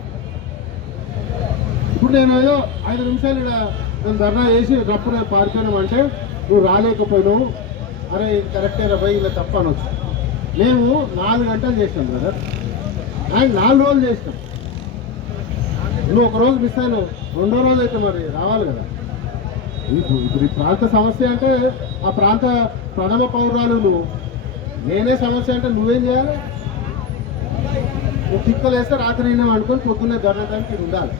ఇప్పుడు నేను ఏదో 5 నిమిషాలు ఇక్కడ నేను ధర్నా చేసి రప్పున పారిపోయినామంటే నువ్వు రాలేకపోయినావు, అరే కరెక్టే రా భయ్ ఇలా తప్ప అనొచ్చు. మేము 4 గంటలు చేసినాం బ్రదర్, ఆయన 4 రోజులు చేసినాం. నువ్వు ఒక రోజు మిస్ అయినావు, 2వ రోజు అయితే మరి రావాలి కదా. ఇప్పుడు ఈ ప్రాంత సమస్య అంటే ఆ ప్రాంత ప్రథమ పౌరాలు నువ్వు, నేనే సమస్య అంటే నువ్వేం చేయాలి? నువ్వు తిక్కలు వేస్తే రాత్రి అయినా అనుకొని పొద్దున్నే ధర్నానికి ఉండాలి.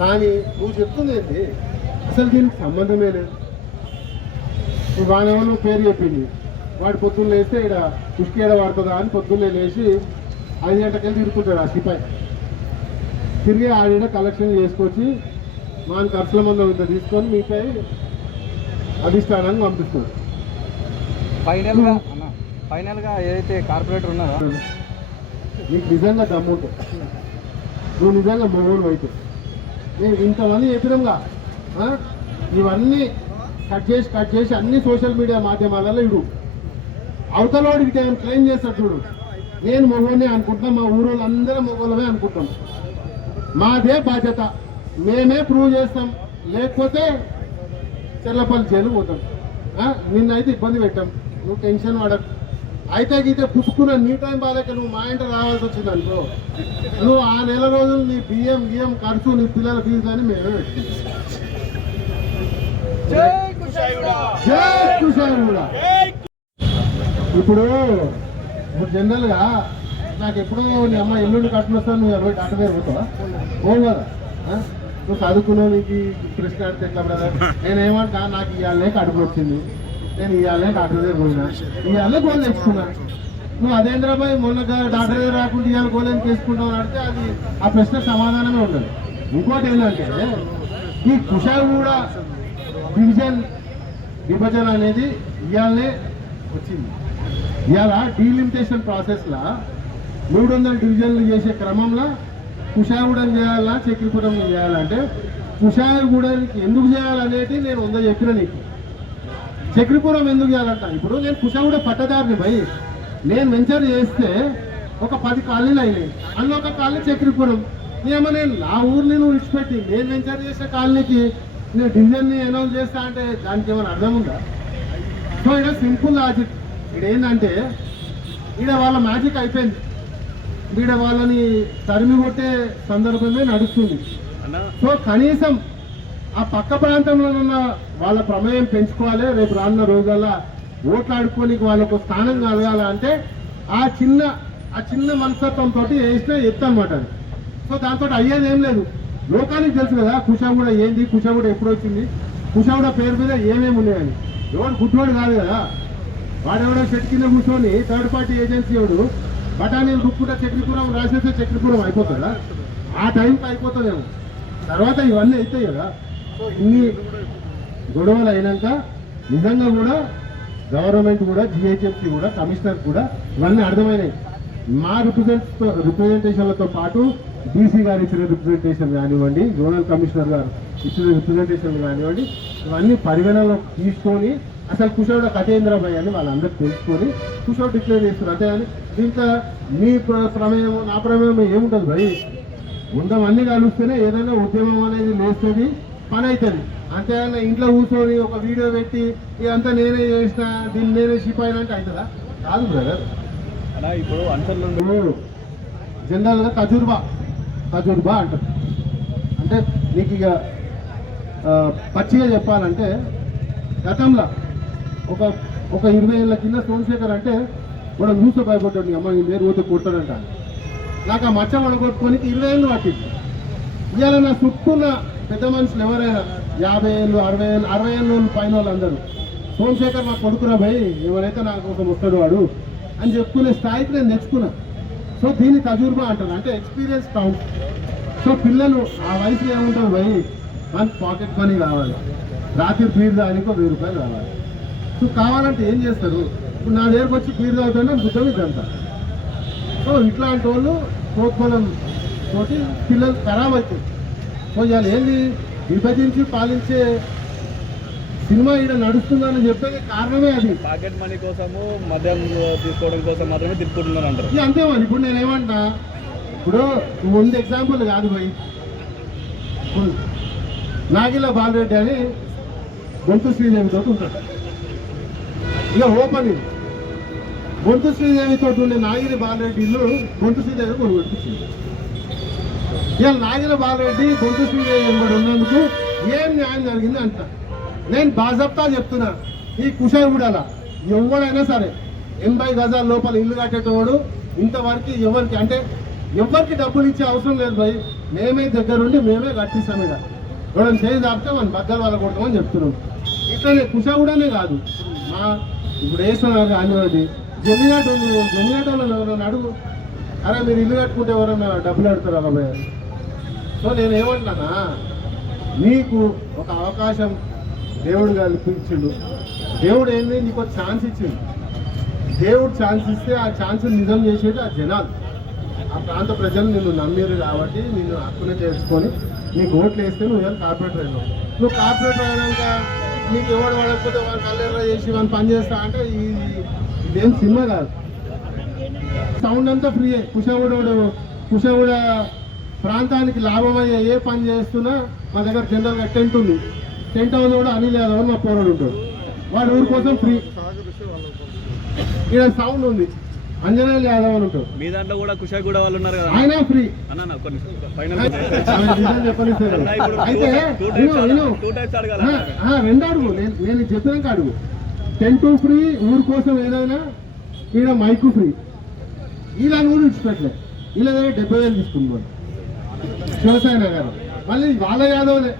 కానీ నువ్వు చెప్తుంది ఏంటి? అసలు దీనికి సంబంధమే లేదు. నువ్వు వాడేమో నువ్వు పేరు చెప్పింది, వాడు పొద్దున్న లేస్తే ఇక్కడ కుష్టి ఏడ పడుతుందా అని పొద్దున్నే లేచి 5 గంటలకెళ్ళి తిరుగుతుంటాడు ఆ సిపాయి. తిరిగి ఆడ కలెక్షన్ చేసుకొచ్చి మన ఖర్చుల మందం ఇంత తీసుకొని మీపై అధిష్టానాన్ని పంపిస్తుంది. ఫైనల్గా ఏదైతే కార్పొరేటర్ ఉన్నారో నీకు నిజంగా దమ్ము ఉంటుంది, నువ్వు నిజంగా మొగోడు అయితే నేను ఇంతమంది చెప్పినాంగా, ఇవన్నీ కట్ చేసి అన్ని సోషల్ మీడియా మాధ్యమాలలో ఇడు అవతలవాడికి టైం క్లెయిమ్ చేస్తాడు చూడు. నేను మొగోడిని అనుకుంటున్నాం, మా ఊరు వాళ్ళందరూ మొగోళ్ళమే అనుకుంటాం. మాదే బాధ్యత, మేమే ప్రూవ్ చేస్తాం, లేకపోతే చెల్లపల్లి జైలు పోతాం. నిన్నైతే ఇబ్బంది పెట్టాం, నువ్వు టెన్షన్ పడకు. అయితే గీతే పుట్టుకున్న నీ టైం బాగాలేక నువ్వు మా ఇంట రావాల్సి వచ్చింది అనుకో, నువ్వు ఆ నెల రోజులు నీ బియ్యం ఖర్చు, నీ పిల్లల ఫీజు అని మేమే పెట్టుకుంటాం. జై కుషాయిగూడ. ఇప్పుడు జనరల్గా నాకు ఎప్పుడో నీ అమ్మ ఎల్లుండి కట్టుకొస్తాను, నువ్వు 20 డాక్టర్ దగ్గర పోతావా? పోవు కదా. నువ్వు చదువుకున్నావు, నీకు ప్రశ్న అడితే ఎట్లా బ్రదర్? నేనేమంటా, నాకు ఇవాళనే కడుపు వచ్చింది, నేను ఇవాళనే డాక్టర్ దగ్గర పోయినా, ఇవాళ గోల్ తెచ్చుకున్నా. నువ్వు అదేంద్రబాయ్ మొన్న డాక్టర్ దగ్గర రాకుండా ఇవాళ గోల్ ఏం చేసుకుంటావు అని అడిగితే అది ఆ ప్రశ్న సమాధానమే ఉండదు. ఇంకోటి ఏంటంటే ఈ కుషాయిగూడ డివిజన్ విభజన అనేది ఇవాళనే వచ్చింది. ఇవాళ డీలిమిటేషన్ ప్రాసెస్లో 300 డివిజన్లు చేసే క్రమంలో కుషాయిగూడెం చేయాలా, చక్రీపురం చేయాలంటే కుషాయిగూడెంకి ఎందుకు చేయాలనేది నేను ఉందో చెప్పిన నీకు. చక్రీపురం ఎందుకు చేయాలంట? ఇప్పుడు నేను కుషాయిగూడ పట్టదారిని భయ్, నేను వెంచర్ చేస్తే ఒక 10 కాలనీలు అయినాయి, అందులో ఒక కాలనీ చక్రీపురం. ఏమో నేను నా ఊరిని నువ్వు విడిచిపెట్టి నేను వెంచర్ చేసే కాలనీకి నేను డివిజన్ని అనౌన్స్ చేస్తా అంటే దానికి ఏమైనా అర్థం ఉందా? సో ఇక్కడ సింపుల్ లాజిక్. ఇక్కడ ఏంటంటే ఈడ వాళ్ళ మ్యాజిక్ అయిపోయింది, ఈడ వాళ్ళని తరిమి కొట్టే సందర్భమే నడుస్తుంది. సో కనీసం ఆ పక్క ప్రాంతంలో ఉన్న వాళ్ళ ప్రమేయం పెంచుకోవాలి. రేపు రానున్న రోజుల్లో ఓట్లు ఆడుకోనికి వాళ్ళకు స్థానం కలగాల అంటే ఆ చిన్న మనస్తత్వంతో వేస్తే ఎత్తు అనమాట. సో దాంతో అయ్యేది ఏం లేదు. లోకానికి తెలుసు కదా కుషాయిగూడ ఏంది, కుషాయిగూడ ఎప్పుడు వచ్చింది, కుషాయిగూడ పేరు మీద ఏమేమి ఉన్నాయని. ఎవడు గుడ్డోడు కాదు కదా, వాడెవడో చెట్టు కింద కూర్చొని థర్డ్ పార్టీ ఏజెన్సీ ఎవడు బఠానీలు రుక్కుంటా చక్రీపురం రాసేస్తే చక్రీపురం అయిపోతుందా? ఆ టైంకి అయిపోతుందేమో, తర్వాత ఇవన్నీ అవుతాయి కదా. సో ఇన్ని గొడవలు అయినాక నిజంగా కూడా గవర్నమెంట్ కూడా, జిహెచ్ఎంసీ కూడా, కమిషనర్ కూడా ఇవన్నీ అర్థమైనాయి. మా రిప్రజెంటేషన్లతో పాటు డీసీ గారు ఇచ్చిన రిప్రజెంటేషన్ కానివ్వండి, జోనల్ కమిషనర్ గారు ఇచ్చిన రిప్రజెంటేషన్ కానివ్వండి, ఇవన్నీ పరిగణనలో తీసుకొని అసలు కుషావుడ కథేంద్రబాయ్ అని వాళ్ళందరూ తెలుసుకొని కుషావు డిక్లేర్ చేస్తారు. అంతే కానీ దీంట్లో మీ ప్రమేయం నా ప్రమేయం ఏముంటుంది భయ్, ఉందాం అన్ని కలుస్తేనే ఏదైనా ఉద్యమం అనేది లేస్తుంది, పని అవుతుంది. అంతేగాని ఇంట్లో కూర్చొని ఒక వీడియో పెట్టి ఇదంతా నేనే చేసిన దీన్ని నేనే షిప్ అయినా అంటే అవుతుందా? కాదు బ్రదర్. అలా ఇప్పుడు అంచర్లు జనరల్గా తజుర్బా అంటారు. అంటే నీకు ఇక పచ్చిగా చెప్పాలంటే గతంలో ఒక 20 ఏళ్ళ కింద సోమశేఖర్ అంటే వాడు చూస్తే భయపడ్డాడు, అమ్మ ఈ పేరు పోతే కొట్టాడంట. నాకు ఆ మచ్చ వడగొట్టుకోనికి 20 ఏళ్ళు పట్టింది. ఇవాళ నా చుట్టూన్న పెద్ద మనుషులు ఎవరైనా 50 ఏళ్ళు 60 ఏళ్ళు పైన వాళ్ళందరూ సోమశేఖర్ మా కొడుకురా భయ్, ఎవరైతే నా కోసం వస్తాడు వాడు అని చెప్పుకునే స్థాయికి నేను తెచ్చుకున్నా. సో దీన్ని తజుర్బా అంటారు, అంటే ఎక్స్పీరియన్స్ కౌంట్. సో పిల్లలు ఆ వయసులో ఏముంటారు భయ్, మనకి పాకెట్ మనీ కావాలి, రాత్రి బీర్ దానికి 1000 రూపాయలు కావాలి. సో కావాలంటే ఏం చేస్తారు, ఇప్పుడు నా దగ్గరకు వచ్చి బీర్ తాగుతానే బుద్ధం ఇదంతా. సో ఇట్లాంటి వాళ్ళు ప్రోత్బలం తోటి పిల్లలు ఖరాబ్ అవుతాయి. సో ఇవాళ ఏంది విభజించి పాలించే సినిమా ఇక్కడ నడుస్తుందని చెప్పేది కారణమే అది. పాకెట్ మనీ కోసము మద్యం తీసుకోవడం కోసం మాత్రమే తిప్పుకుంటున్నారు అంటారు. ఇక అంతే మరి. ఇప్పుడు నేనేమంటా, ఇప్పుడు ముందు ఎగ్జాంపుల్ కాదు భయ్, ఇప్పుడు నాగిల బాలరెడ్డి అని గొంతు శ్రీదేవితో ఉంటాడు. ఇక ఓపెన్ గొంతు శ్రీదేవితో ఉండే నాగిరి బాలరెడ్డి ఇల్లు గొంతు శ్రీదేవి కొనుగొట్టుకుంది. ఇవాళ నాగిల బాలరెడ్డి గొంతు శ్రీదేవి వెంబడి ఉన్నందుకు ఏం న్యాయం జరిగింది అంట. నేను బాజప్తా చెప్తున్నా, ఈ కుషాయిగూడల ఎవడైనా సరే 80 గజాల లోపల ఇల్లు కట్టేటోడు ఇంతవరకు ఎవరికి అంటే ఎవరికి డబ్బులు ఇచ్చే అవసరం లేదు భయ్, మేమే దగ్గరుండి మేమే కట్టిస్తాం. ఇక ఎవరైనా చేయి దాపితే మనం బద్దలు వాళ్ళ కొడతామని చెప్తున్నాం. ఇట్లనే కుషాయిగూడనే కాదు, మా ఇప్పుడు వేస్తున్నారు కానివ్వండి, జమ్మినాట ఉంది, జమ్మినాట వాళ్ళని ఎవరైనా అడుగు, అరే మీరు ఇల్లు కట్టుకుంటే ఎవరైనా డబ్బులు అడుగుతారా బాబాయ్. సో నేనేమంటున్నా, నీకు ఒక అవకాశం దేవుడు కల్పించిండు. దేవుడు ఏంది, నీకు ఒక ఛాన్స్ ఇచ్చిండు. దేవుడు ఛాన్స్ ఇస్తే ఆ ఛాన్స్ నిజం చేసేది ఆ జనాలు, ఆ ప్రాంత ప్రజలు నిన్ను నమ్మిరు కాబట్టి నిన్ను హక్కునే చేసుకొని నీకు ఓట్లు వేస్తే నువ్వు ఏం కార్పొరేటర్ అయినావు. నువ్వు కార్పొరేటర్ అయినాక నీకు ఎవడు వాడకపోతే వాడు కల్లెర్ర చేసి వాడిని పని చేస్తా అంటే ఇదేం సినిమా కాదు. సౌండ్ అంతా ఫ్రీయే. కుషాగూడ ప్రాంతానికి లాభమయ్యే ఏ పని చేస్తున్నా మా దగ్గర జనరల్గా టెంట్ ఉంది. టెంట్ హౌస్ కూడా అనిల్ యాదవ్ అని మా పోరాడు ఉంటాడు, వాడు ఊరి కోసం ఫ్రీ. ఇక్కడ సౌండ్ ఉంది, అంజనేయులు యాదవ్ అని ఉంటాడు, మీ దాంట్లో కూడా కుషాయిగూడ వాళ్ళు ఉన్నారు కదా, ఆయన ఫ్రీ. అన్న కొన్ని ఫైనల్ చెప్పనిస్తారు. అయితే రెండు అడుగు, నేను చెప్పినాక అడుగు. టెంట్ ఫ్రీ, ఊరి కోసం ఏదైనా, ఈడ మైకు ఫ్రీ. ఇలా ఊరు ఇచ్చిపెట్టలే, ఇలా 70,000 తీసుకున్నాడు శివసేన గారు. మళ్ళీ వాళ్ళ యాదవ్లే.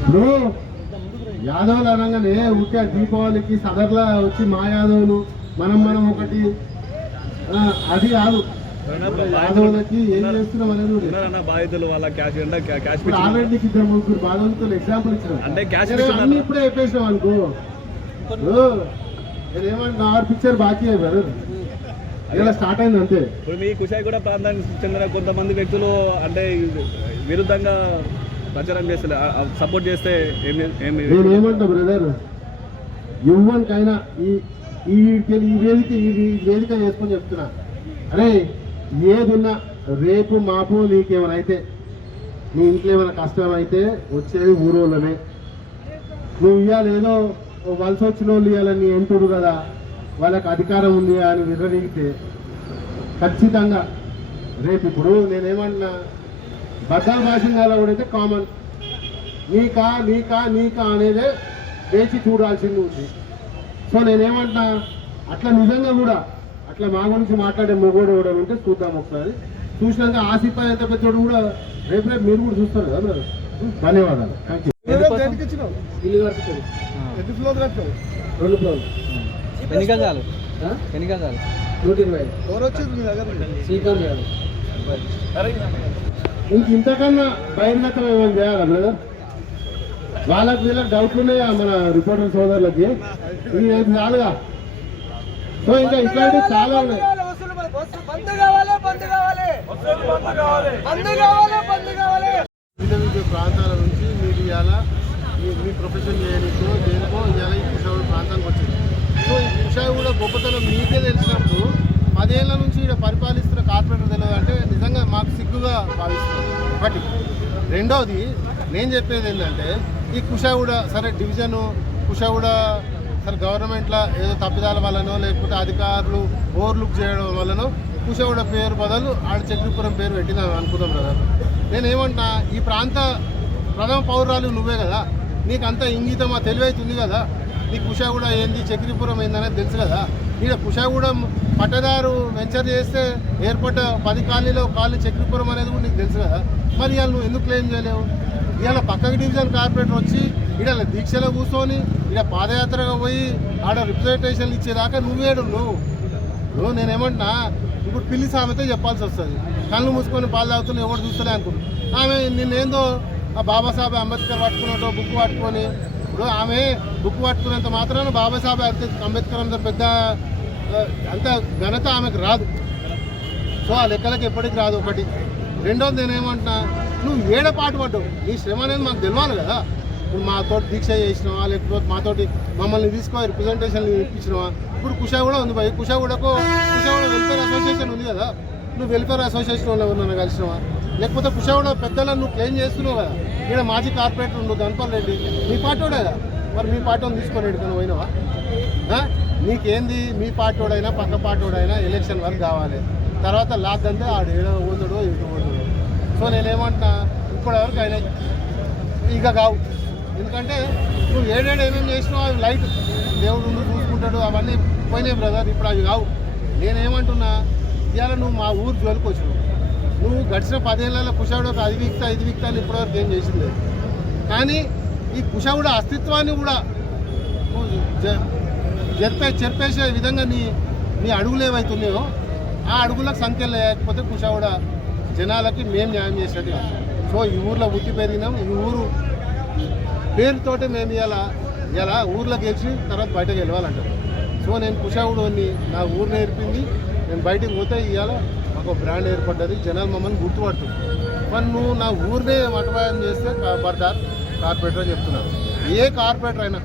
ఇప్పుడు యాదవులు అనగానే ఊరికే దీపావళికి సదర్లా వచ్చి మా యాదవులు మనం ఒకటి అది కాదు. యాదవులకి ఏం చేస్తున్నాం అనేది బాధితులు వాళ్ళ క్యాష్ ఆల్రెడీ 2-3 బాధితులు ఎగ్జాంపుల్ ఇచ్చిన అంటే క్యాష్ అన్ని ఇప్పుడే చెప్పేసినాం అనుకో. నేనేమంటున్నా, ఆర్ పిక్చర్ బాకీ అయ్యారు, ఇలా స్టార్ట్ అయింది అంతే. ఇప్పుడు మీ కుషాయిగూడ ప్రాంతానికి చెందిన కొంతమంది వ్యక్తులు అంటే విరుద్ధంగా ప్రచారం చేస్తే సపోర్ట్ చేస్తే నేనేమంటా బ్రదర్, ఎవరికైనా ఈ వేదిక చేసుకొని చెప్తున్నా, అరే ఏదున్నా రేపు మాపు నీకేమైనా అయితే, నీ ఇంట్లో ఏమైనా కష్టం అయితే వచ్చేది ఊరోళ్ళనే. నువ్వు ఇవ్వాలి ఏదో వలస వచ్చిన వాళ్ళు ఇవ్వాలని ఎంటుడు కదా, వాళ్ళకి అధికారం ఉంది అని విర్రనీగితే ఖచ్చితంగా రేపు ఇప్పుడు నేనేమన్నా బద్దాల భాషంగా కూడా అయితే కామన్ నీకా నీకా నీకా అనేదే వేచి చూడాల్సింది ఉంది. సో నేనేమంటున్నా, అట్లా నిజంగా కూడా అట్లా మా గురించి మాట్లాడే మొగోడు కూడా ఉంటే చూద్దాం ఒకసారి. చూసినాక ఆసిఫా ఎంత పెద్దోడు కూడా రేపు మీరు కూడా చూస్తారు కదా బ్రదర్. ధన్యవాదాలు, థ్యాంక్ యూ. 2 ఫ్లోర్లు ఎన్ని గజాలు 120. ఎవరు వచ్చింది మీ దగ్గర? శ్రీకాంత్ గారు. ఇంతకన్నా బహిర్గతం ఏమైనా చేయాలా బ్రదర్? వాళ్ళకి వీళ్ళకి డౌట్లు ఉన్నాయా మన రిపోర్టర్ సోదరులకి? ఇది చాలుగా. సో ఇంకా ఇట్లాంటివి చాలా ఉన్నాయి. వివిధ ప్రాంతాల నుంచి మీరు ఇవాళ మీ ప్రొఫెషన్ చేయడానికో దేనికో ఇవాళ ఈ కుషావుడు ప్రాంతానికి వచ్చింది. సో ఈ కుషావుడు గొప్పతనం మీకే తెలిసినప్పుడు 10 ఏళ్ల నుంచి ఇక్కడ పరిపాలిస్తున్న కార్పొరేటర్ తెలియదు అంటే నిజంగా మాకు సిగ్గుగా భావిస్తున్నాం. ఒకటి. రెండవది నేను చెప్పేది ఏంటంటే ఈ కుషావుడ సరే డివిజను కుషావుడ సరే గవర్నమెంట్లో ఏదో తప్పిదాల వల్లనో లేకపోతే అధికారులు ఓవర్లుక్ చేయడం వల్లనో కుషావుడ పేరు బదులు ఆడ చక్రీపురం పేరు పెట్టినా అనుకుందాం కదా. నేనేమంటా ఈ ప్రాంత ప్రథమ పౌరాలు నువ్వే కదా, నీకు అంత ఇంగితం తెలివైతుంది కదా, నీ కుషాగూడ ఏంది చక్రీపురం ఏందనేది తెలుసు కదా. ఇక్కడ కుషాగూడెం పట్టదారు వెంచర్ చేస్తే ఏర్పడ్డ 10 కాలనీలో కాలనీ చక్రీపురం అనేది కూడా నీకు తెలుసు కదా. మరి ఇవాళ నువ్వు ఎందుకు క్లెయిమ్ చేయలేవు? ఇవాళ పక్కకి డివిజన్ కార్పొరేటర్ వచ్చి ఇక్కడ దీక్షలో కూర్చొని ఇక్కడ పాదయాత్రగా పోయి ఆడ రిప్రజెంటేషన్లు ఇచ్చేదాకా నువ్వేడు నువ్వు నేనేమంటున్నా ఇప్పుడు పిల్లి సామెతో చెప్పాల్సి వస్తుంది. కళ్ళు మూసుకొని పాలు తాగుతున్నా ఎవరు చూస్తలే అనుకుంటు. ఆమె నిన్నేందో ఆ బాబాసాహెబ్ అంబేద్కర్ పట్టుకున్నట్టు బుక్ పట్టుకొని ఇప్పుడు ఆమె బుక్ పట్టుకున్నంత మాత్రాన బాబాసాహెబ్ అంబేద్కర్ అంత పెద్ద అంత ఘనత ఆమెకు రాదు. సో ఆ లెక్కలకి ఎప్పటికి రాదు. ఒకటి. రెండోది నేనేమంటున్నా నువ్వు ఏడపాటు పడ్డావు, నీ శ్రమ అనేది మాకు తెలియాలి కదా. ఇప్పుడు మాతోటి దీక్ష చేసినావా లేకపోతే మాతోటి మమ్మల్ని తీసుకొని రిప్రజెంటేషన్లు ఇప్పించినావా? ఇప్పుడు కుషాగూడ ఉంది భయ్, కుషాగూడ వెల్ఫేర్ అసోసియేషన్ ఉంది కదా, నువ్వు వెల్ఫేర్ అసోసియేషన్ వాళ్ళు ఎవరన్నా కలిసినావా? లేకపోతే కుషాగూడ పెద్దలను నువ్వు క్లెయిమ్ చేస్తున్నావు కదా. ఇక్కడ మాజీ కార్పొరేటర్ ఉండు గణపల్ రెడ్డి మీ పార్టీవాడే కదా, మరి మీ పార్టీ తీసుకొని ఎడుకొని పోయినావా? నీకేంది మీ పార్టీవాడైనా పక్క పార్టీవాడైనా ఎలక్షన్ వరకు కావాలి, తర్వాత లాక్ అంతే ఆడు ఏడో పోతాడో ఇటు పోతాడో. సో నేనేమంటున్నా ఇప్పటివరకు అయినా ఇక కావు. ఎందుకంటే నువ్వు ఏమేమి చేసినావు అవి లైట్ దేవుడు ఉండి చూసుకుంటాడు అవన్నీ పోయినాయి బ్రదర్, ఇప్పుడు అవి కావు. నేనేమంటున్నా ఇవాళ నువ్వు మా ఊరు జోలికి వచ్చినావు, నువ్వు గడిచిన 10 ఏళ్ళలో కుషావుడు 5 వీక్తాలు ఇప్పటివరకు ఏం చేసింది. కానీ ఈ కుషావుడ అస్తిత్వాన్ని కూడా చెరిపేసే విధంగా నీ అడుగులు ఏవైతున్నాయో ఆ అడుగులకు సంఖ్యలు లేకపోతే కుషావుడ జనాలకి మేము న్యాయం చేసేది కాదు. సో ఈ ఊర్లో పుట్టి పెరిగినాం, ఈ ఊరు పేరుతోటే మేము ఇలా ఊర్లో గెలిచి తర్వాత బయటకు వెళ్ళాలంటారు. సో నేను కుషావుడుని నా ఊరు నేర్పింది, నేను బయటకు పోతే ఇవాళ మాకు బ్రాండ్ ఏర్పడ్డది, జనాలు మమ్మల్ని గుర్తుపడుతుంది. మరి నువ్వు నా ఊరినే మటవాయం చేస్తే బర్దార్ కార్పొరేటర్ చెప్తున్నాను. ఏ కార్పొరేటర్ అయినా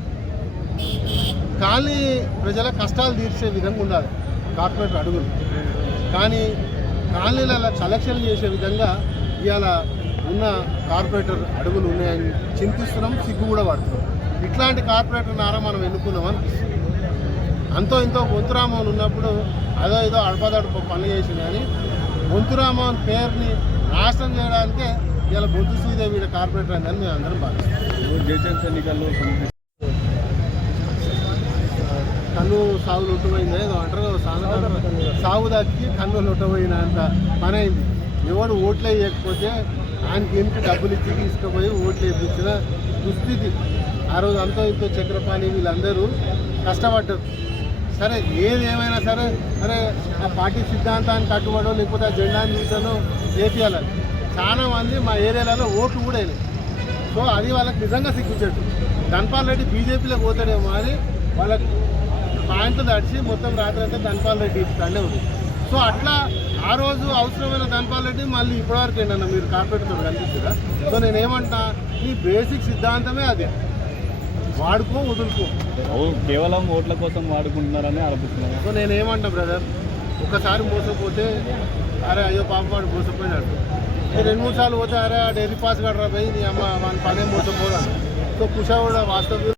కాలనీ ప్రజల కష్టాలు తీర్చే విధంగా ఉండాలి కార్పొరేటర్ అడుగులు. కానీ కాలనీలలో కలెక్షన్ చేసే విధంగా ఇవాళ ఉన్న కార్పొరేటర్ అడుగులు ఉన్నాయని చింతిస్తున్నాం, సిగ్గు కూడా పడుతున్నాం. ఇట్లాంటి కార్పొరేటర్ నారా మనం ఎన్నుకున్నాం అనిపిస్తుంది. అంతో ఇంతో బొంతురామోహన్ ఉన్నప్పుడు అదో ఏదో అడపదడుపు పనులు చేసింది, కానీ బొంతురామోహన్ పేరుని నాశనం చేయడానికే ఇలా బొంతు శ్రీదేవి కార్పొరేటర్ అయిందని మేము అందరం భావిస్తాం. జేహెచ్ఎంసీ ఎన్నికల్లో కన్ను సాగు లొట్టపోయిందా ఏదో అంటారు, సాగు దక్కి కన్ను లొట్టపోయిన అంత పని అయింది. ఎవడు ఓట్లు వేయకపోతే ఆయనకి ఇంటికి డబ్బులు ఇచ్చి తీసుకుపోయి ఓట్లు వేయించిన దుస్థితి. ఆ రోజు అంతో ఇంతో చక్రపాణి వీళ్ళందరూ కష్టపడ్డారు. సరే ఏది ఏమైనా సరే అరే ఆ పార్టీ సిద్ధాంతాన్ని కట్టుబడో లేకపోతే ఆ జెండాని చూసానో వేపియాలని చాలా మంది మా ఏరియాలలో ఓట్లు కూడా వేయలేదు. సో అది వాళ్ళకి నిజంగా సిగ్గుచెట్టు. ధన్పాల్ రెడ్డి బీజేపీలో పోతాడేమో అని వాళ్ళకి పాయింట్లు తడిచి మొత్తం రాత్రి అంతా ధన్పాల్ రెడ్డి ఇక్కడే ఉంది. సో అట్లా ఆ రోజు అవసరమైన ధన్పాల్ రెడ్డి మళ్ళీ ఇప్పటివరకు ఏంటన్నా మీరు కార్పొరేటర్తో కనిపిస్తుందా? సో నేనేమంటా ఈ బేసిక్ సిద్ధాంతమే అదే, వాడుకో వదులుకో. కేవలం ఓట్ల కోసం వాడుకుంటున్నారని ఆరోపిస్తున్నారు. సో నేనేమంటా బ్రదర్, ఒకసారి మోసపోతే అరే అయ్యో పాప వాడు మోసపోయినాడు, 2-3 సార్లు పోతే అరే ఆ డైరీ పాస్ గడ్రా పోయి నీ అమ్మ మన పనే మోసపోదా. సో కుషావుడ వాస్తవం